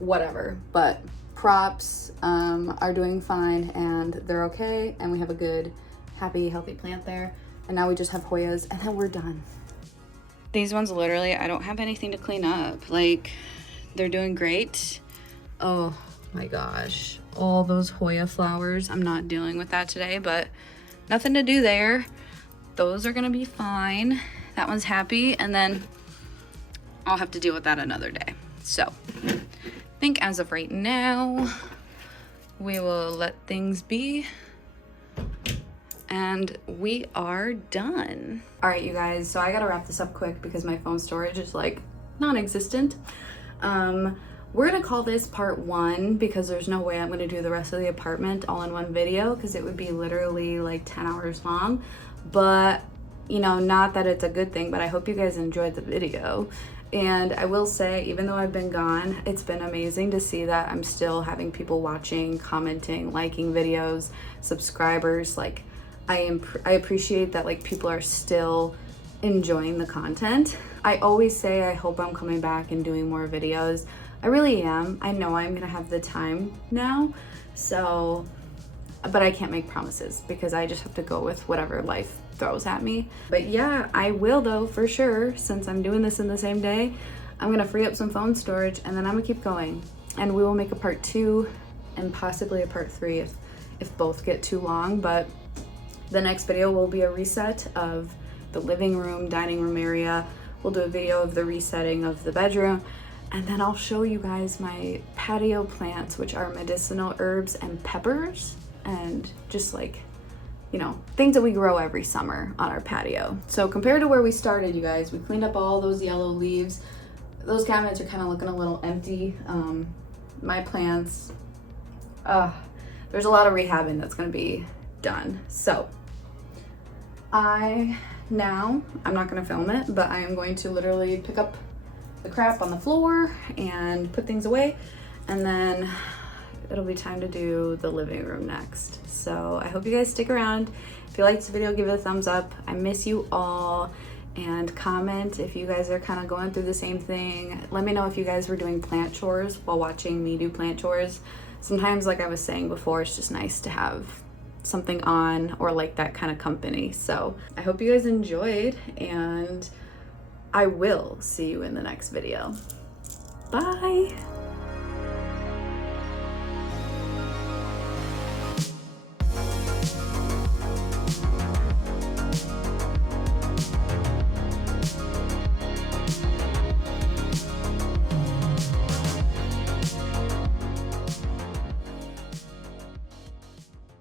whatever. But props are doing fine, and they're okay, and we have a good, happy, healthy plant there. And now we just have Hoyas, and then we're done. These ones, literally, I don't have anything to clean up. Like, they're doing great. Oh my gosh, all those Hoya flowers. I'm not dealing with that today, but nothing to do there. Those are gonna be fine. That one's happy, and then I'll have to deal with that another day. So I think as of right now, we will let things be, and we are done. All right, you guys, so I gotta wrap this up quick because my phone storage is like non-existent. We're gonna call this part 1 because there's no way I'm gonna do the rest of the apartment all in one video because it would be literally like 10 hours long. But, you know, not that it's a good thing, but I hope you guys enjoyed the video. And I will say, even though I've been gone, it's been amazing to see that I'm still having people watching, commenting, liking videos, subscribers. Like, I appreciate that, like, people are still enjoying the content. I always say I hope I'm coming back and doing more videos. I really am. I know I'm gonna have the time now, so, but I can't make promises because I just have to go with whatever life throws at me. But yeah, I will though, for sure, since I'm doing this in the same day. I'm gonna free up some phone storage and then I'm gonna keep going. And we will make a part 2 and possibly a part 3 if both get too long. But the next video will be a reset of the living room, dining room area. We'll do a video of the resetting of the bedroom. And then I'll show you guys my patio plants, which are medicinal herbs and peppers, and just like, you know, things that we grow every summer on our patio. So compared to where we started, you guys, we cleaned up all those yellow leaves. Those cabinets are kind of looking a little empty. My plants, there's a lot of rehabbing that's gonna be done. So I'm not gonna film it, but I am going to literally pick up the crap on the floor and put things away, and then it'll be time to do the living room next. So I hope you guys stick around. If you liked this video, give it a thumbs up. I miss you all, and comment if you guys are kind of going through the same thing. Let me know if you guys were doing plant chores while watching me do plant chores. Sometimes, like I was saying before, it's just nice to have something on, or like that kind of company. So I hope you guys enjoyed, and I will see you in the next video. Bye.